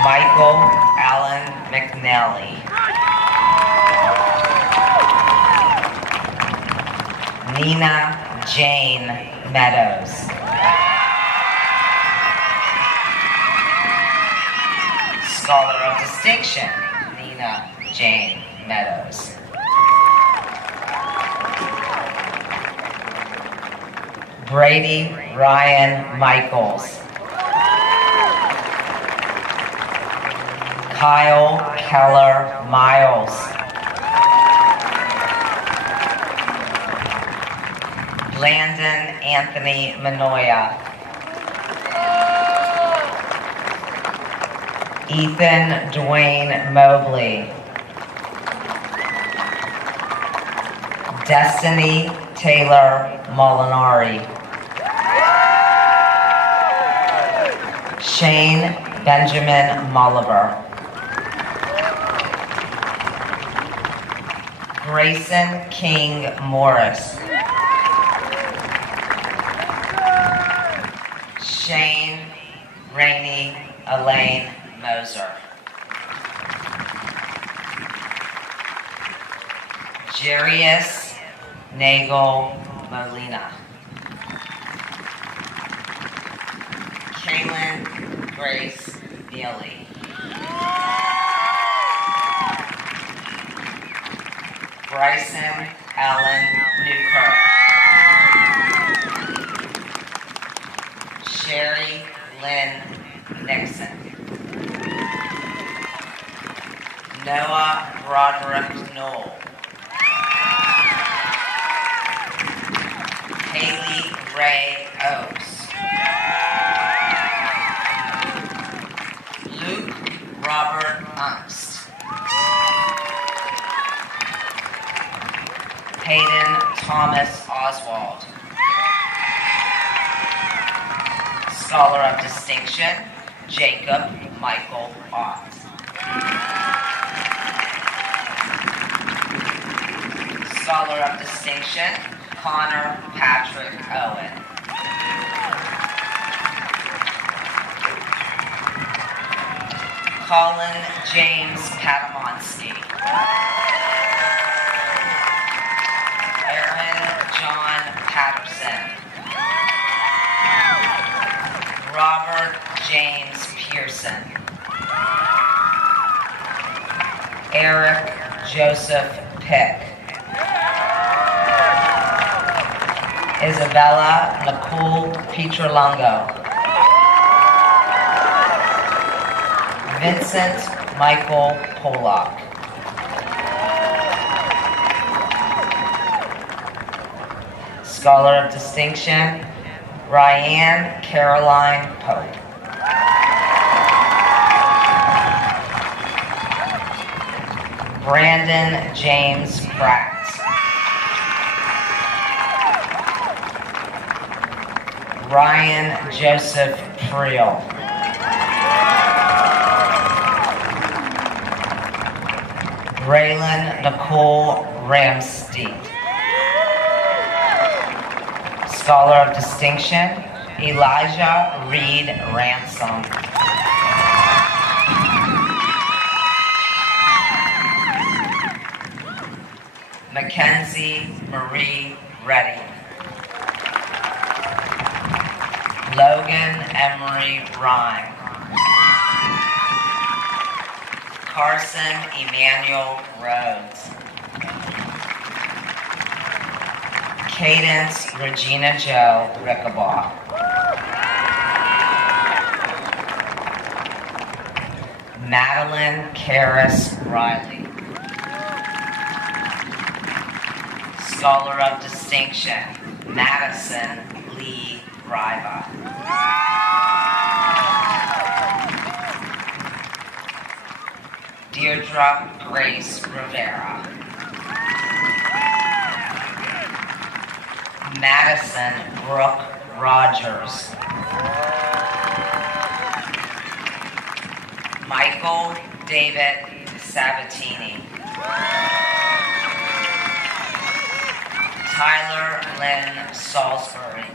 Michael Allen McNally. Nina Jane Meadows. Scholar of Distinction, Nina Jane Meadows. Brady Ryan Michaels. Kyle Keller Miles. Landon Anthony Manoia. Ethan Dwayne Mobley. Destiny Taylor Molinari. Shane Benjamin Molliver. Grayson King Morris. Shane Rainey Elaine Moser. Jarius Nagel Molina. Kaylin Grace Neely. Bryson Allen Newkirk. Sherry Lynn Nixon. Noah Broderick Knoll. Haley Ray Oaks. Luke Robert Ungst. Hayden Thomas Oswald. Scholar of Distinction, Jacob Michael Ott. Scholar of Distinction, Connor Patrick Owen. Colin James Patamonski. Aaron John Patterson. Robert James Pearson. Eric Joseph Pick. Isabella Nicole Pietralongo. Vincent Michael Pollock. Scholar of Distinction, Ryan Caroline Pope. Brandon James Pratt. Ryan Joseph Priel. Braylon Nicole Ramsteed. Scholar of Distinction, Elijah Reed Ransom. Mackenzie Marie Reddy. Logan Emery Rhyme. Carson Emmanuel Rhodes. Cadence Regina Jo Rickabaugh. Madeline Karis Riley. Scholar of Distinction, Madison Lee Riva. Deirdre Grace Rivera. Madison Brooke Rogers. Michael David Sabatini. Tyler Lynn Salisbury.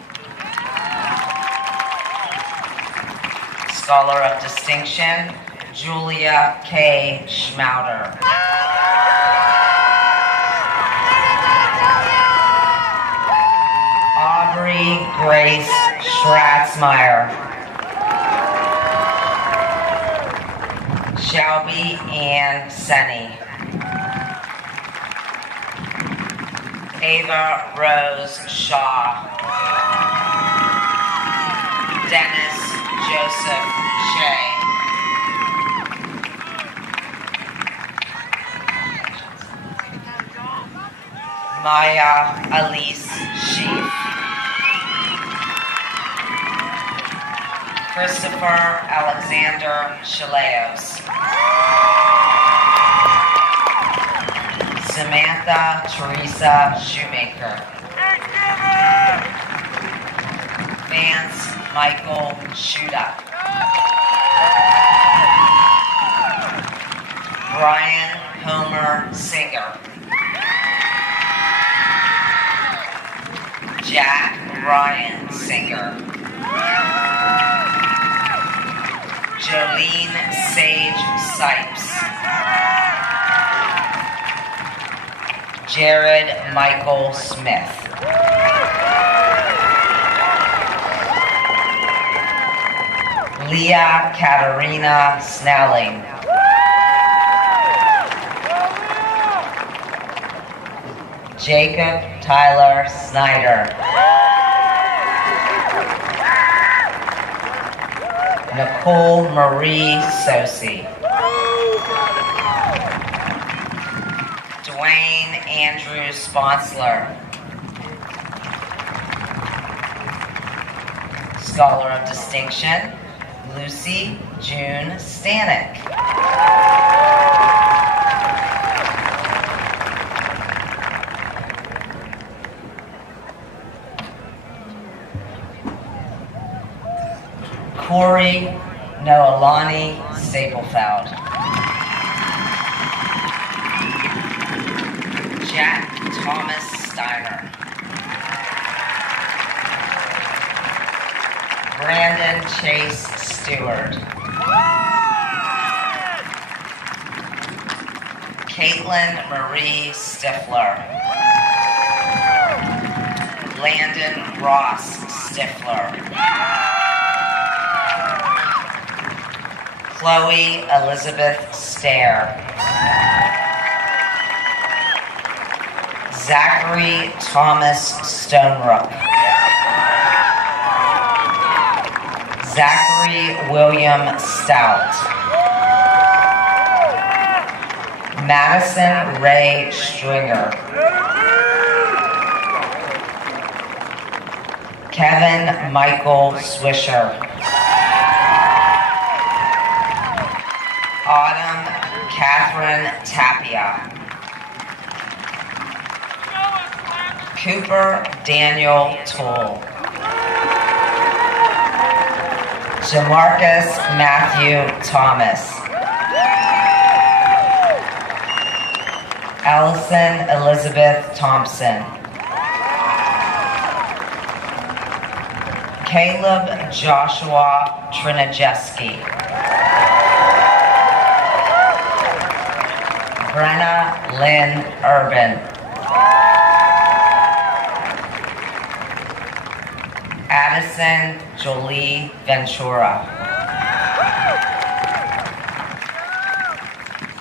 Scholar of Distinction, Julia K. Schmauder. Aubrey Grace Schratzmeyer. Shelby Ann Senny. Ava Rose Shaw. Dennis Joseph Shea. Maya Elise Sheaf. Christopher Alexander Chaleos. Samantha Teresa Shoemaker. Vance Michael Shuda. Brian Homer Singer. Jack Ryan Singer. Jolene Sage Sipes. Jared Michael Smith. Leah Katarina Snelling. Jacob Tyler Snyder. Nicole Marie Sosi. Dwayne Andrew Sponsler. Scholar of Distinction, Lucy June Stanek. Corey Noelani Staplefeld. Jack Thomas Steiner. Brandon Chase Stewart. Caitlin Marie Stifler. Landon Ross Stifler. Chloe Elizabeth Stair. Zachary Thomas Stonerook. Zachary William Stout. Madison Ray Stringer. Kevin Michael Swisher. Autumn Catherine Tapia. Cooper Daniel Toole. Jamarcus Matthew Thomas. Allison Elizabeth Thompson. Caleb Joshua Trinajeski. Brenna Lynn Urban. Addison Jolie Ventura.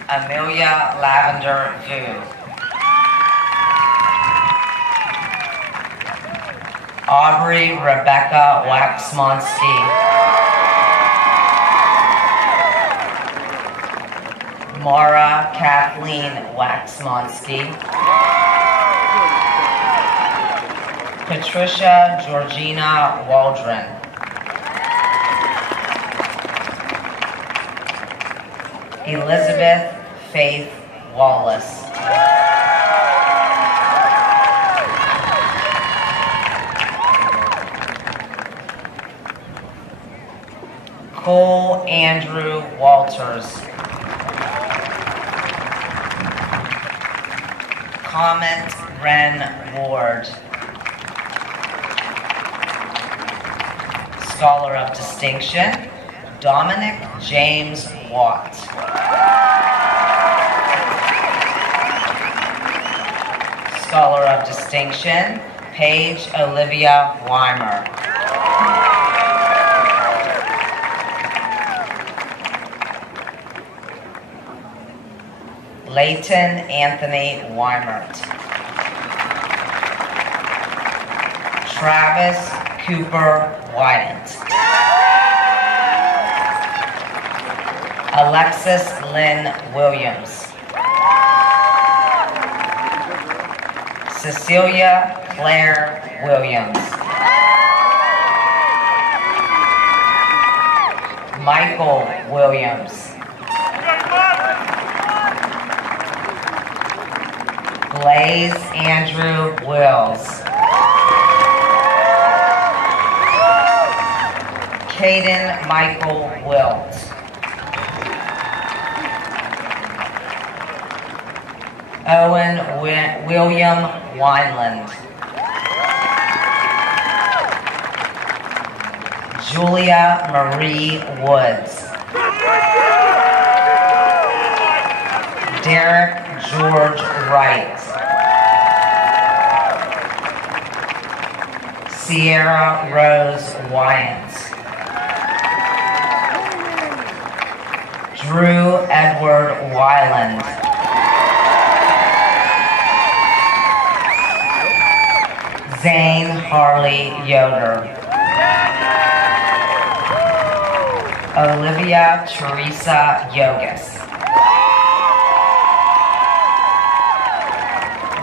Amelia Lavender Vu. Aubrey Rebecca Waxmonsky. Mara Kathleen Waxmonsky. Patricia Georgina Waldron. Elizabeth Faith Wallace. Cole Andrew Walters. Comet Ren Ward. Scholar of Distinction, Dominic James Watt. Scholar of Distinction, Paige Olivia Weimer. Leighton Anthony Weimert. Travis Cooper Wyatt. Alexis Lynn Williams. Cecilia Claire Williams. Michael Williams. Blaze Andrew Wills. Caden Michael Wilt. Owen William Wineland. Julia Marie Woods. Derek George Wright. Sierra Rose Wyatt. Drew Edward Weiland. Zane Harley Yoder. Olivia Teresa Yogas.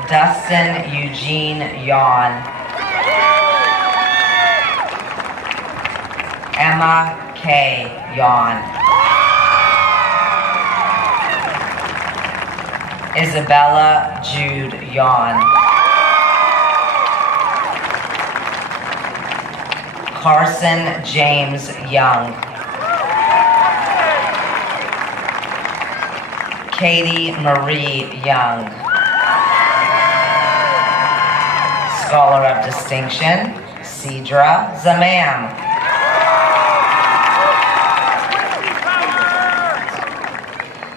Dustin Eugene Yawn. Emma K. Yawn. Isabella Jude Yawn. Carson James Young. Katie Marie Young. Scholar of Distinction, Cedra Zamam.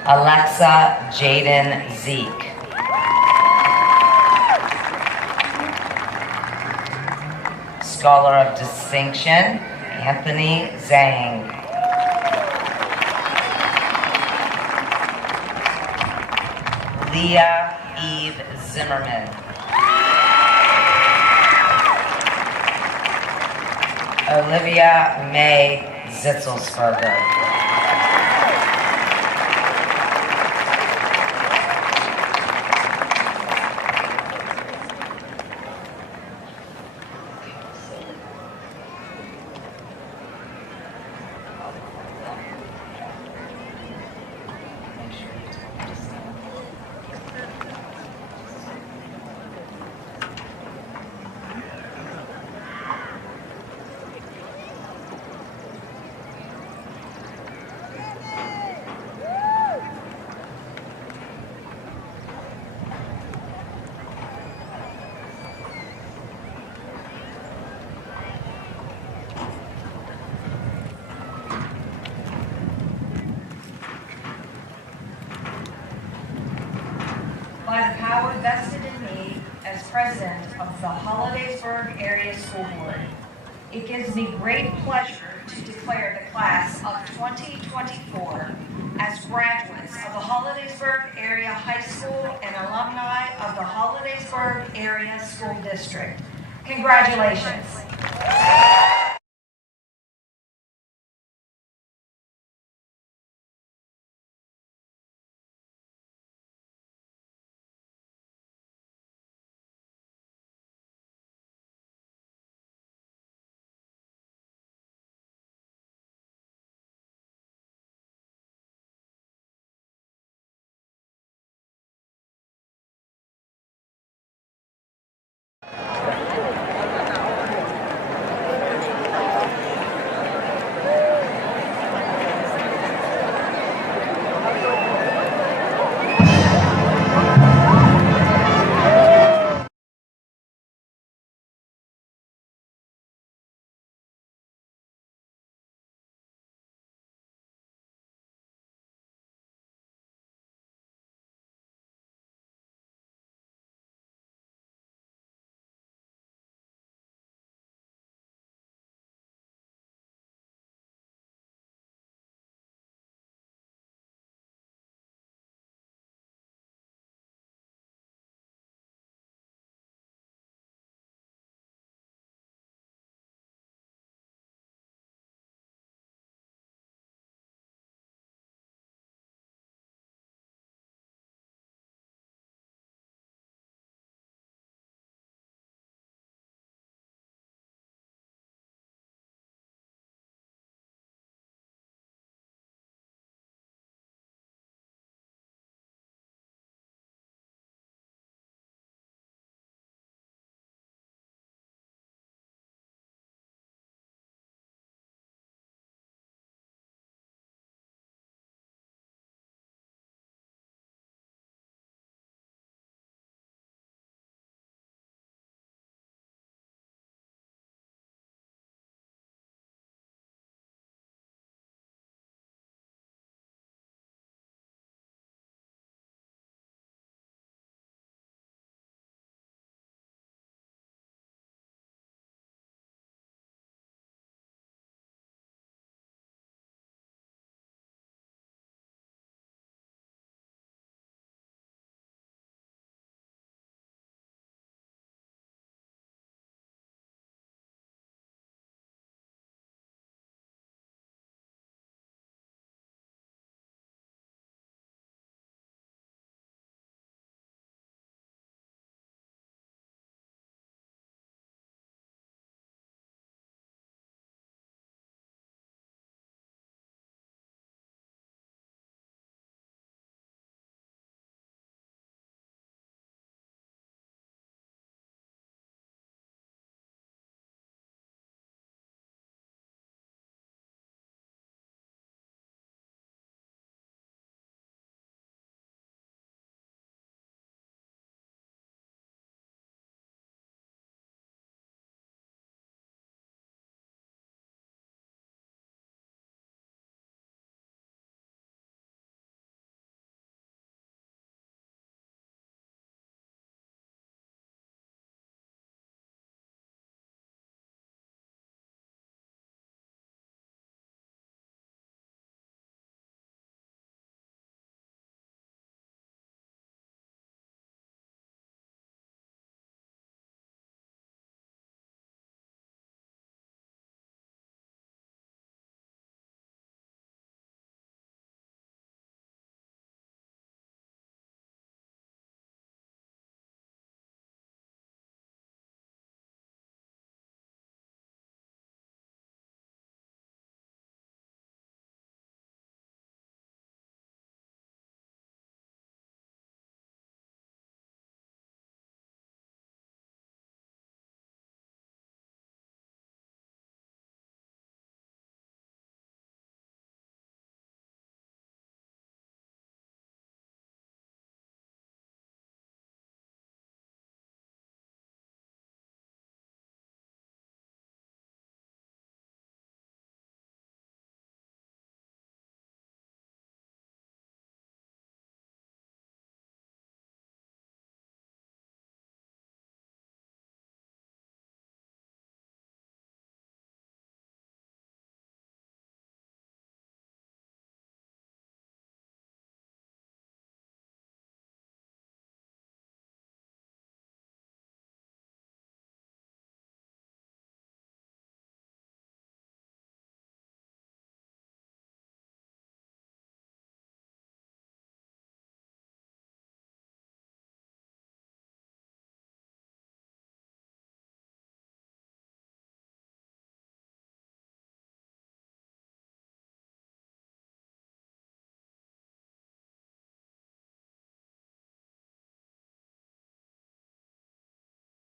Alexa Jaden Zeke. Scholar of Distinction, Anthony Zang. Leah Eve Zimmerman. Olivia May Zitzelsberger. By the power vested in me as president of the Hollidaysburg Area School Board, it gives me great pleasure to declare the class of 2024 as graduates of the Hollidaysburg Area High School and alumni of the Hollidaysburg Area School District. Congratulations.